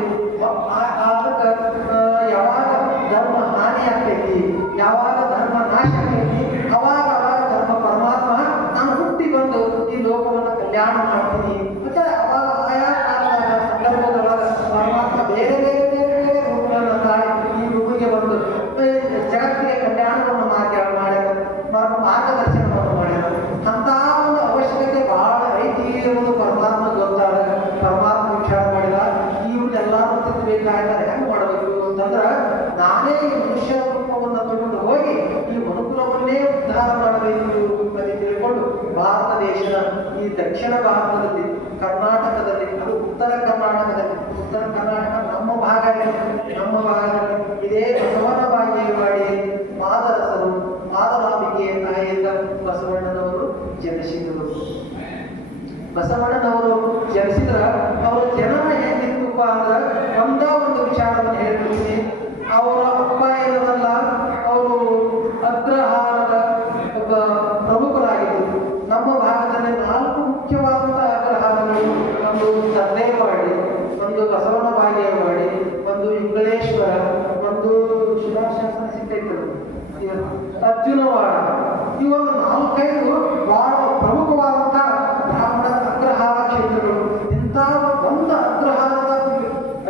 ಯಾವಾಗ ಧರ್ಮ ಹಾನಿ ಆಗ್ತೈತಿ, ಯಾವಾಗ ಧರ್ಮ ನಾಶ ಆಗ್ತೈತಿ, ಅವಾಗ ಧರ್ಮ ಪರಮಾತ್ಮ ನಾನು ಹುಟ್ಟಿ ಬಂದು ಈ ಲೋಕವನ್ನು ಕಲ್ಯಾಣ ಮಾಡ್ತೀನಿ ಮತ್ತೆ ಅವಾಗ ಆಯಾ ಸಂದರ್ಭದೊಳಗೆ ಪರಮಾತ್ಮ ಬೇರೆ ಬೇರೆ ಬೇರೆ ಬೇರೆ ರೂಪಗಳನ್ನು ತಾಳಿ ಈ ರೂಪಿಗೆ ಬಂದು ಜಗತ್ತಿಗೆ ಕಲ್ಯಾಣವನ್ನು ಮಾರ್ಗದರ್ಶನವನ್ನು ಮಾಡ್ಯಾರ. ಅಂತ ಒಂದು ಅವಶ್ಯಕತೆ ಬಹಳ ಐತಿ ಅನ್ನೋದು ಪರಮಾತ್ಮ ಗೊತ್ತಾದ. ಪರಮಾತ್ಮ ವಿಚಾರ ಮಾಡಿದ ಇವ್ರನ್ನೆಲ್ಲಾರು ತಿದ್ದಬೇಕಾಯ್ತಾರೆ. ಹೆಂಗ್ ಮಾಡಬೇಕು ಅಂತಂದ್ರೆ ನಾನೇ ಈ ಮನುಷ್ಯ ರೂಪವನ್ನು ತಗೊಂಡು ಹೋಗಿ ಈ ಮನುಕುಲವನ್ನೇ ಉದ್ಧಾರ ಮಾಡಬೇಕು ಅಂತ ತಿಳ್ಕೊಂಡು ಭಾರತ ದೇಶದ ಈ ದಕ್ಷಿಣ ಭಾರತದಲ್ಲಿ ಕರ್ನಾಟಕದಲ್ಲಿ, ಅದು ಉತ್ತರ ಕರ್ನಾಟಕ ನಮ್ಮ ಭಾಗದಲ್ಲಿ ಇದೇ ಬಸವನ ಬಾಗೇವಾಡಿ ಮಾದರಸರು ಮಾದರಾಂಬಿಕೆಯ ತಾಯಿಯಿಂದ ಬಸವಣ್ಣನವರು ಜನಿಸಿದರು. ಬಸವಣ್ಣನವರು ಜನಿಸಿದ್ರ ಅವರ ಜನನ ಹೇಗಿತ್ತಪ್ಪ ಅಂದ್ರೆ ಒಂದು ವಿಚಾರವನ್ನು ಹೇಳ್ತೀನಿ. ಅವರ ಅಪ್ಪ ಏನದಲ್ಲ ಅವರು ಅಗ್ರಹಾರದ ಒಬ್ಬ ಪ್ರಮುಖರಾಗಿದ್ದರು. ನಮ್ಮ ಭಾಗದಲ್ಲಿ 4 ಮುಖ್ಯವಾದಂತಹ ಅಗ್ರಹಾರಗಳು, ಒಂದು ಸರ್ದೇವಾಡಿ, ಒಂದು ಬಸವನ ಬಾಗೇವಾಡಿ, ಒಂದು ಇಂಗಳೇಶ್ವರ, ಒಂದು ಶಿಲಾಶಾಸನ ಸಿಕ್ಕೈತರು ಅರ್ಜುನವಾಡ. ಇವೊಂದು 4-5 ಬಹಳ ಪ್ರಮುಖವಾದಂತಹ ಬ್ರಾಹ್ಮಣ ಅಗ್ರಹಾರ ಕ್ಷೇತ್ರಗಳು. ಇಂಥ ಒಂದು ಅಗ್ರಹಾರದ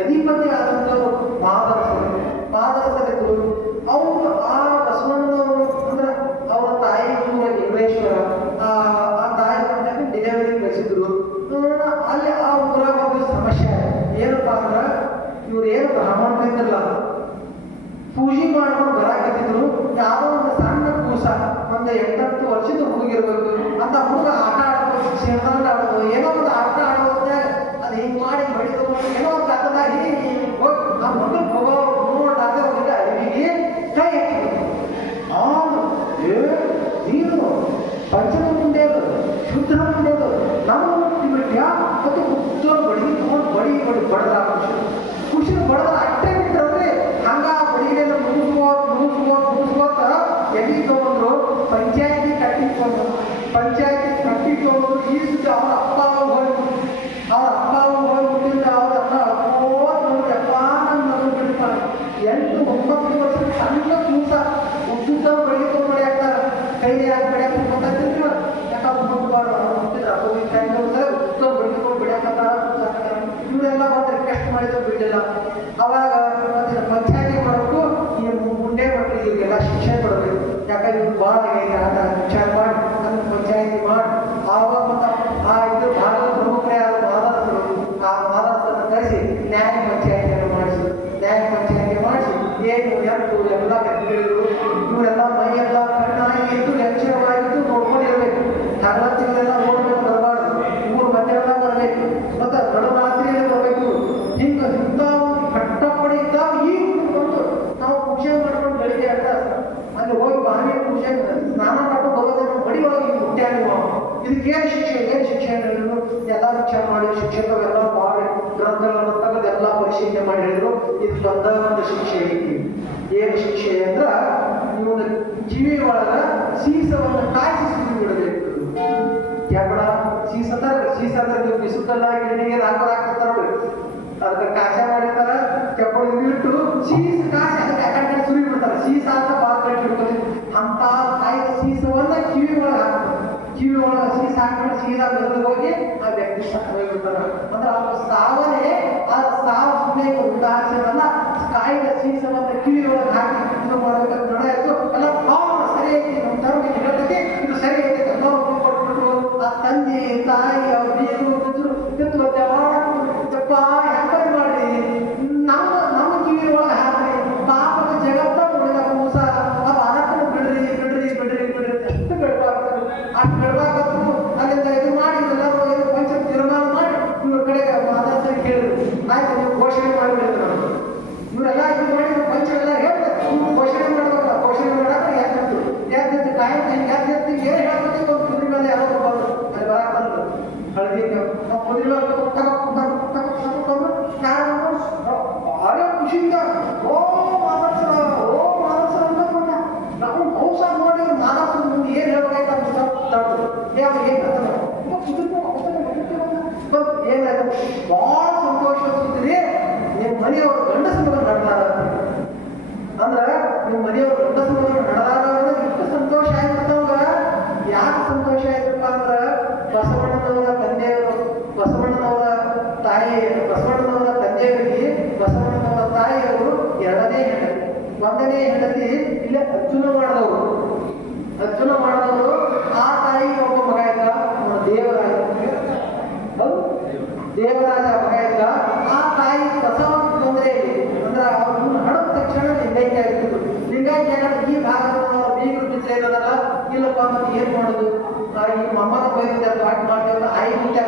ಅಧಿಪತಿ ಆದಂಥವರು ಮಾದರಸರು ವರ್ಷದ ಹುಡುಗಿರ್ಬೇಕು ಅಂತ ಹುಡುಗ ಆಟ ಆಡೋದು ಸೇರ್ದಂಡ ಆಡೋದು ಏನೋ ಒಂದು ಆಟ ಆಡೋದಾಗ ಅದು ಹಿಂಗೆ ಮಾಡಿ ಬಡಿದು ಏನೋ ಒಂದು ಕತ್ತದಾಗ ಹೋಗಿ ಆ ಮಗನ ಹೋಗೋ ನೋಡಾಗ ಹೋಗಿದ್ದ ಅರಿವಿಗೆ ಕೈ ಹಾಕಿದ್ರು ಅವನು ನೀನು ಪಂಚಮ ಮುಂಡೆಯದು ಶುದ್ಧ ಮುಂಡೆಯದು ನಮ್ಮ ಬಿಟ್ಟ್ಯ ಮತ್ತು ಉದ್ದ ಬಡಿ ತಗೊಂಡು ಬಡಿ ಬಡದ ಖುಷಿ ಬಡದ ಅಟ್ಟೆ ಬಿಟ್ಟರೆ ಹಂಗ ಬಡಿಗೆಲ್ಲ ಮುಗಿಸ್ಕೋತ ಎಲ್ಲಿ ತಗೊಂಡ್ರು ಪಂಚಾಯತಿ ಕಟ್ಟಿಕೊಂಡು ಈ ಸುದ್ದಿ ಅವ್ರ ಅಪ್ಪ ಹೋಗ್ಬಿಟ್ಟಿಂದ ಅವ್ರನ್ನ ಅಪ್ಪ ನನ್ನ ಮಗು ಬಿಡ್ತಾರೆ 8-9 ವರ್ಷ ಸಣ್ಣ ಕೂಸ ಉದ್ದ ಬೆಳಿಗ್ಗೆ ಬಡಿ ಆಗ್ತಾರೆ ಕೈಲಿ ಯಾಕೆ ಬೆಳೆಯಕ್ಕೆ ಗೊತ್ತಾಗ್ತಿಲ್ಲ ಯಾಕಂದ್ರೆ ಹುಡುಗರು ಹುಟ್ಟಿದ್ರೆ ಉದ್ದ ಬೆಳಿಗ್ಗೆ ಬೆಳೆಯಕ್ಕಂತಾರ ಇವರೆಲ್ಲ ಬಂದು ರಿಕ್ವೆಸ್ಟ್ ಮಾಡಿದ್ರು ಬಿಟ್ಟಿಲ್ಲ ಅವಾಗ ಪಂಚಾಯತಿ ಮಾಡಬೇಕು ಈ ಮುಂದೆ ಮಕ್ಕಳಿಗೆ ಇವ್ರಿಗೆಲ್ಲ ಶಿಕ್ಷೆ ಕೊಡಬೇಕು ಯಾಕಂದ್ರೆ ಇವ್ರು ಭಾಳ ಆಗೈತೆ ಆಟ ವಿಚಾರ ಮಾಡಿ ಅದನ್ನು ಪಂಚಾಯತಿ ಮಾಡಿ ಆವಾಗ ಮತ್ತು ಆ ಇದು ಭಾರತದ ಪ್ರಮುಖರೇ ಆದ ಮಾದಾರಸರು ಆ ಮಾದಾರಸರನ್ನು ಕರೆಸಿ ನ್ಯಾಯ ಪಂಚಾಯತಿಯನ್ನು ಮಾಡಿಸಿದ್ರು ನ್ಯಾಯ ಪಂಚಾಯತಿ ಮಾಡಿಸಿ ಏನು ಎತ್ತು ಎಲ್ಲ ಕಟ್ಟಿದ್ರು ಇವರೆಲ್ಲ ಮೈಯೆಲ್ಲ ಕಣ್ಣಾಗಿ ಇದ್ದು ಎಚ್ಚರವಾಗಿದ್ದು ನೋಡ್ಕೊಂಡಿರ್ಬೇಕು ಹಗಲತ್ತಿಗೆಲ್ಲ ನೋಡ್ಬೇಕು ಬರಬಾರ್ದು 3 ಮಂದಿರೆಲ್ಲ ಬರಬೇಕು ಮತ್ತು ನಡುರಾತ್ರಿಯಲ್ಲೇ ಬರಬೇಕು ಹಿಂಗೆ ಇಂಥವು ಕಟ್ಟಪಡಿ ಇದ್ದಾವ ಈಗ ಬಂದು ನಾವು ಪೂಜೆ ಮಾಡ್ಕೊಂಡು ಬೆಳಿಗ್ಗೆ ಅಂತ ಅಲ್ಲಿ ಹೋಗಿ ಬಾವಿ ಪೂಜೆ ಸ್ನಾನ ಮಾಡ್ಕೊಂಡು ಬರೋದನ್ನು ಬಡಿ ಒಳಗೆ ಮುಟ್ಟ್ಯಾಗ ಇದಕ್ಕೇನು ಶಿಕ್ಷೆ ಹೇಳಿದ್ರು ಎಲ್ಲ ವಿಚಾರ ಮಾಡಿ ಶಿಕ್ಷಕರೆಲ್ಲ ಮಾಡಿ ಗ್ರಂಥಗಳನ್ನು ತೆಗೆದು ಎಲ್ಲ ಪರಿಶೀಲನೆ ಮಾಡಿ ಹೇಳಿದ್ರು ಇದು ದೊಡ್ಡ ಒಂದು ಶಿಕ್ಷೆ ಐತಿ ಏನು ಶಿಕ್ಷೆ ಅಂದ್ರೆ ಇವನ ಕಿವಿ ಒಳಗ ಸೀಸವನ್ನು ಕಾಯಿಸಿ ಸುದ್ದಿ ಬಿಡಬೇಕು ಯಾಕಡ ಸೀಸ ಅಂದ್ರೆ ನೀವು ಬಿಸುತ್ತಲ್ಲ ಗಿರಣಿಗೆ ಹಾಕೋರು ಹಾಕ್ತಿರ್ತಾರ ಅದಕ್ಕೆ ಕಾಸೆ ಮಾಡಿರ್ತಾರ ಕೆಪ್ಪಳು ಇಟ್ಟು ಸೀಸ ಕಾಸಿ ಅದಕ್ಕೆ ಯಾಕಂದ್ರೆ ಸುರಿ ಬಿಡ್ತಾರೆ ಸೀಸ ಅಂತ ಬಾಲ್ ಕಟ್ಟಿ ಹಿಡ್ಕೊತೀವಿ ಅಂತ ಕಾಯಿದ ಸೀಸವನ್ನ ಕಿವಿ ಒಳಗೆ ಸೀಸ ಹಾಕೊಂಡು ಸೀದಾ ಬೆದರಿಗೆ ಹೋಗಿ ಆ ವ್ಯಕ್ತಿ ಹೋಗ್ಬಿಡ್ತಾರ ಅಂದ್ರೆ ಅವ್ರ ಸಾವನೇ ಆ ಸಾವು ಸುಮ್ಮನೆ ಉದಾಹರಣೆಲ್ಲ ಕಾಯಿದ ಸೀಸವನ್ನ ಕಿವಿ ಒಳಗೆ ಹಾಕಿ ಇದು ಮಾಡ್ಬೇಕಂತ ನಡೆಯಿತು ಎಲ್ಲ ಸರಿ ಐತಿ ನಮ್ಮ ಧರ್ಮಕ್ಕೆ ಹೇಳ್ತೈತಿ ಇದು ಸರಿ ಐತಿ ಎಲ್ಲ ಕೊಟ್ಬಿಟ್ರು ಆ ತಂದೆ ತಾಯಿ ಅವ್ರ ಬೀರು ಬಿದ್ರು ಯಪ್ಪ ಯಾಕಂದ್ರೆ ಮಾಡಿ ನಮ್ಮ ಕಿವಿ ಒಳಗೆ ಹಾಕ್ರಿ ಪಾಪದ ಜಗತ್ತ ನೋಡಿದ ಕೂಸ ಅದು ಅನಕ್ಕನ ಬಿಡ್ರಿ ಎಷ್ಟು ಬೆಳಕಾಗ್ತದೆ ಅಷ್ಟು ಬೆಳಕಾಗತ್ತು ಅಲ್ಲಿಂದ ಇದು ಮಾಡಿ ಎಲ್ಲರೂ ಏನು ಪಂಚ ತೀರ್ಮಾನ ಮಾಡಿ ಇವ್ರ ಕಡೆಗೆ ಮಾತಾಡ್ತಾರೆ ಕೇಳಿದ್ರು ಆಯ್ತು ನೀವು ಘೋಷಣೆ ಮಾಡಿಬಿಡಿದ್ರು ನಾವು ಇವರೆಲ್ಲ ಇದು ಮಾಡಿ ಪಂಚವೆಲ್ಲ ಹೇಳ್ತಾರೆ ನೀವು ಘೋಷಣೆ ಮಾಡ್ಬೇಕಲ್ಲ ಘೋಷಣೆ ಮಾಡಾಕ ಯಾಕೆ ಕಾಯಿ ಯಾಕೆ ಏನು ಹೇಳ್ಬೇಕು ಒಂದು ಕುದುರೆ ಮೇಲೆ ಯಾರೋ ಬಂದ್ರು ಅಲ್ಲಿ ಬರಾಕ್ ಬಂದ್ರು ಹಳದಿ ನಾವು ಕುದುರೆ ಭಾಳ ಖುಷಿಯಿಂದ ಓ ಮಾನಸರ ಅಂತ ನಾವು ಮೌಸ ನೋಡಿ ಮಾನಸರ ಮುಂದೆ ಏನು ಹೇಳ್ಬೇಕಾಯ್ತು ಅಂತ ತಡೆದ್ರು ಏನಾಯ್ತು ಭಾಳ ಸಂತೋಷ ಅನ್ಸುತ್ತೀರಿ ನಿಮ್ಮ ಮನೆಯವರು ಗಂಡಸ ಮಗ ನಡೆದಾರ ಅಂದ್ರೆ ನಿಮ್ಮ ಮನೆಯವರು ಗಂಡಸ ಮಗ ನಡೆದಾರ ಅಂದ್ರೆ ಎಷ್ಟು ಸಂತೋಷ ಆಯ್ತಂಗ ಯಾಕೆ ಸಂತೋಷ ಆಯ್ತಪ್ಪ ಅಂದ್ರೆ ಬಸವಣ್ಣನವರ ತಂದೆಯವರಿಗೆ ಬಸವಣ್ಣನವರ ತಾಯಿಯವರು 2ನೇ ಹೆಂಡತಿ 1ನೇ ಹೆಂಡತಿ ಇಲ್ಲೇ ಅರ್ಜುನ ಮಾಡಿದವರು ಆ ತಾಯಿ ಒಬ್ಬ ಮಗ ಇದ್ದ ದೇವರಾಜ ಮಗ ಇದ್ದ ಆ ತಾಯಿ ಪ್ರಸವ ತೊಂದರೆ ಅಂದ್ರೆ ಅವ್ರನ್ನ ಹಡದ ತಕ್ಷಣ ಲಿಂಗೈಕ್ಯ ಆಗಿತ್ತು ಲಿಂಗೈಕ್ಯ ಈ ಭಾಗದ ಬೀಗರು ಬಿಟ್ಟರೆ ಇರೋದಲ್ಲ ಇಲ್ಲಪ್ಪ ಮತ್ತೆ ಏನ್ ಮಾಡೋದು ಈ ಮಮ್ಮನ ಬೈದ ಪಾಠ ಮಾಡ್ತೇವೆ ಆಯಿ ಮುಂದೆ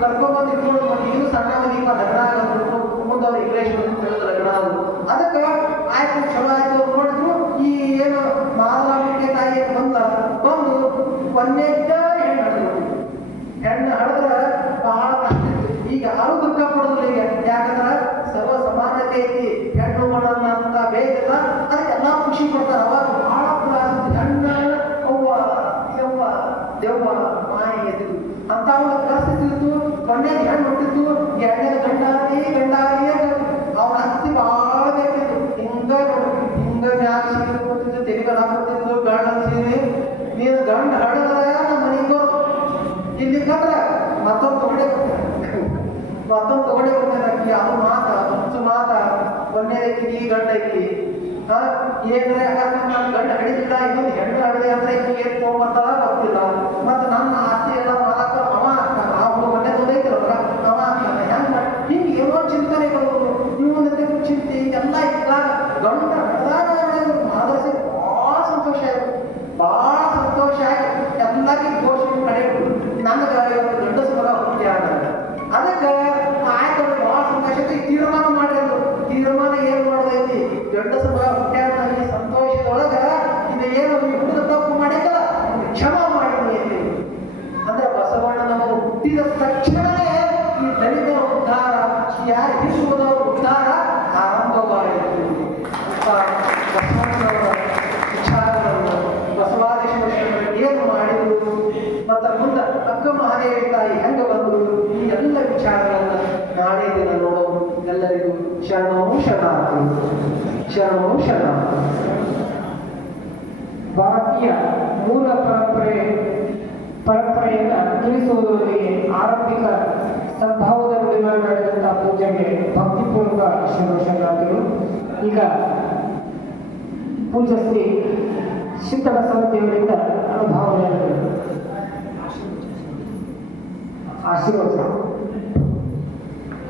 ಕರ್ಕೊಂಬಂದು ಇಟ್ಕೊಂಡು ಮತ್ತೆ ಇನ್ನೂ ಸಣ್ಣ ಮದೀಪ ಲಗ್ನ ಆಗಬೇಕು ಮುಂದೆ ಅವ್ರು ಇಂಗ್ಲೀಷ್ ಹೇಳಿದ್ರು ಲಗ್ನ ಆದ್ರು ಅದಕ್ಕೆ ಆಯ್ತು ಚಲೋ ಆಯ್ತು ಅವ್ರು ನೋಡಿದ್ರು ಈ ಏನು ಮಾಲಾಂಬಿಕೆ ತಾಯಿ ಬಂದು ಒಂದೇದ್ದ ಹೆಣ್ಣು ಹಡಿದ್ರೆ ಬಹಳ ಕಷ್ಟ ಇತ್ತು ಈಗ ಯಾರು ದುಃಖ ಪಡೋದಿಲ್ಲ ಈಗ ಯಾಕಂದ್ರೆ ಸರ್ವ ಸಮಾನತೆ ಐತಿ ಹೆಣ್ಣು ಮಾಡೋಣ ಅಂತ ಬೇಕಿಲ್ಲ ಅದಕ್ಕೆ ಎಲ್ಲ ಖುಷಿ ಪಡ್ತಾರೆ ಅವಾಗ ಬಹಳ ಪ್ರಾಸ ಹೆಣ್ಣು ದೆವ್ವ ಮಾಯಿ ಎದ್ದು ಅಂತ ಒಂದು ಪರಿಸ್ಥಿತಿ ಇತ್ತು ಕೊನೆಗೆ ಹೆಣ್ಣು ಹುಟ್ಟಿತ್ತು 2ನೇ ಗಂಡಾರಿ ಅವ್ನ ಹತ್ತಿ ಭಾಳ ಬೇಕಿತ್ತು ಹಿಂಗ ಮ್ಯಾಗ ಸೀರೆ ಕೊಡ್ತಿದ್ದು ತೆಲಿಗಳು ಹಾಕೊಡ್ತಿದ್ದು ಗಂಡ ಸೀರೆ ನೀನು ಗಂಡ ಹಡದ್ರ ನಮ್ಮ ಮನೆಗೆ ಇಲ್ಲಿ ಕಂದ್ರೆ ಮತ್ತೊಂದು ತಗೊಂಡೇ ಬರ್ತಾನೆ ಅದು ಮಾತ ಒಂದೇದಕ್ಕೆ ಈ ಗಂಡ ಐತಿ ಏನ್ರೆ ನಾನು ಗಂಡ ಹಡಿದಿಲ್ಲ ಇನ್ನೊಂದು ಹೆಣ್ಣು ಹಡಿದೆ ಅಂದ್ರೆ ಏನು ತೊಗೊಂಬರ್ತಾರ ಗೊತ್ತಿಲ್ಲ ಮತ್ತು ನನ್ನ ಆಸ್ತಿ ಎಲ್ಲ ಮಾಲಕ ಅವ ಆಗ್ತಾನ ಮನೆ ತೊಂದೈತಿರಲ್ಲ ಅವ ಆಗ್ತಾನೆ ಹಿಂಗೆ ಏನೋ ಚಿಂತನೆಗಳು ನೀವು ಚಿಂತೆ ಎಲ್ಲ ಇದ್ದಾಗ ಗಂಡ ಹಡ್ದಾಗ ಮಾದರ್ಸಿ ಭಾಳ ಸಂತೋಷ ಆಯ್ತು ಭಾಳ ಸಂತೋಷ ಮತ್ತು ಮುಂದೆ ಅಕ್ಕ ಮಹಾದೇವಿ ತಾಯಿ ಹೆಂಗ ಬಂದು ಈ ಎಲ್ಲ ವಿಚಾರಗಳನ್ನ ನಾಳೆ ದಿನ ನೋಡೋರು ಎಲ್ಲರಿಗೂ ಶರಣೋ ಶರಣಾರ್ಥಿ, ಶರಣೋ ಶರಣಾರ್ಥಿ. ಭಾರತೀಯ ಮೂಲ ಪರಂಪರೆಯನ್ನು ತಿಳಿಸುವುದರೊಂದಿಗೆ ಆರಂಭಿಕ ಸದ್ಭಾವದ ನಡುವೆ ನಡೆದಂತಹ ಪೂಜೆಗೆ ಭಕ್ತಿಪೂರ್ವಕ ಶರಣಾರ್ಥಿಗಳು. ಈಗ ಪೂಜ್ಯ ಶ್ರೀ ಸಿದ್ಧಬಸವದೇವರಿಂದ ಅನುಭಾವನೆಯನ್ನು ಆಶೀರ್ವದಿಸಿದರು.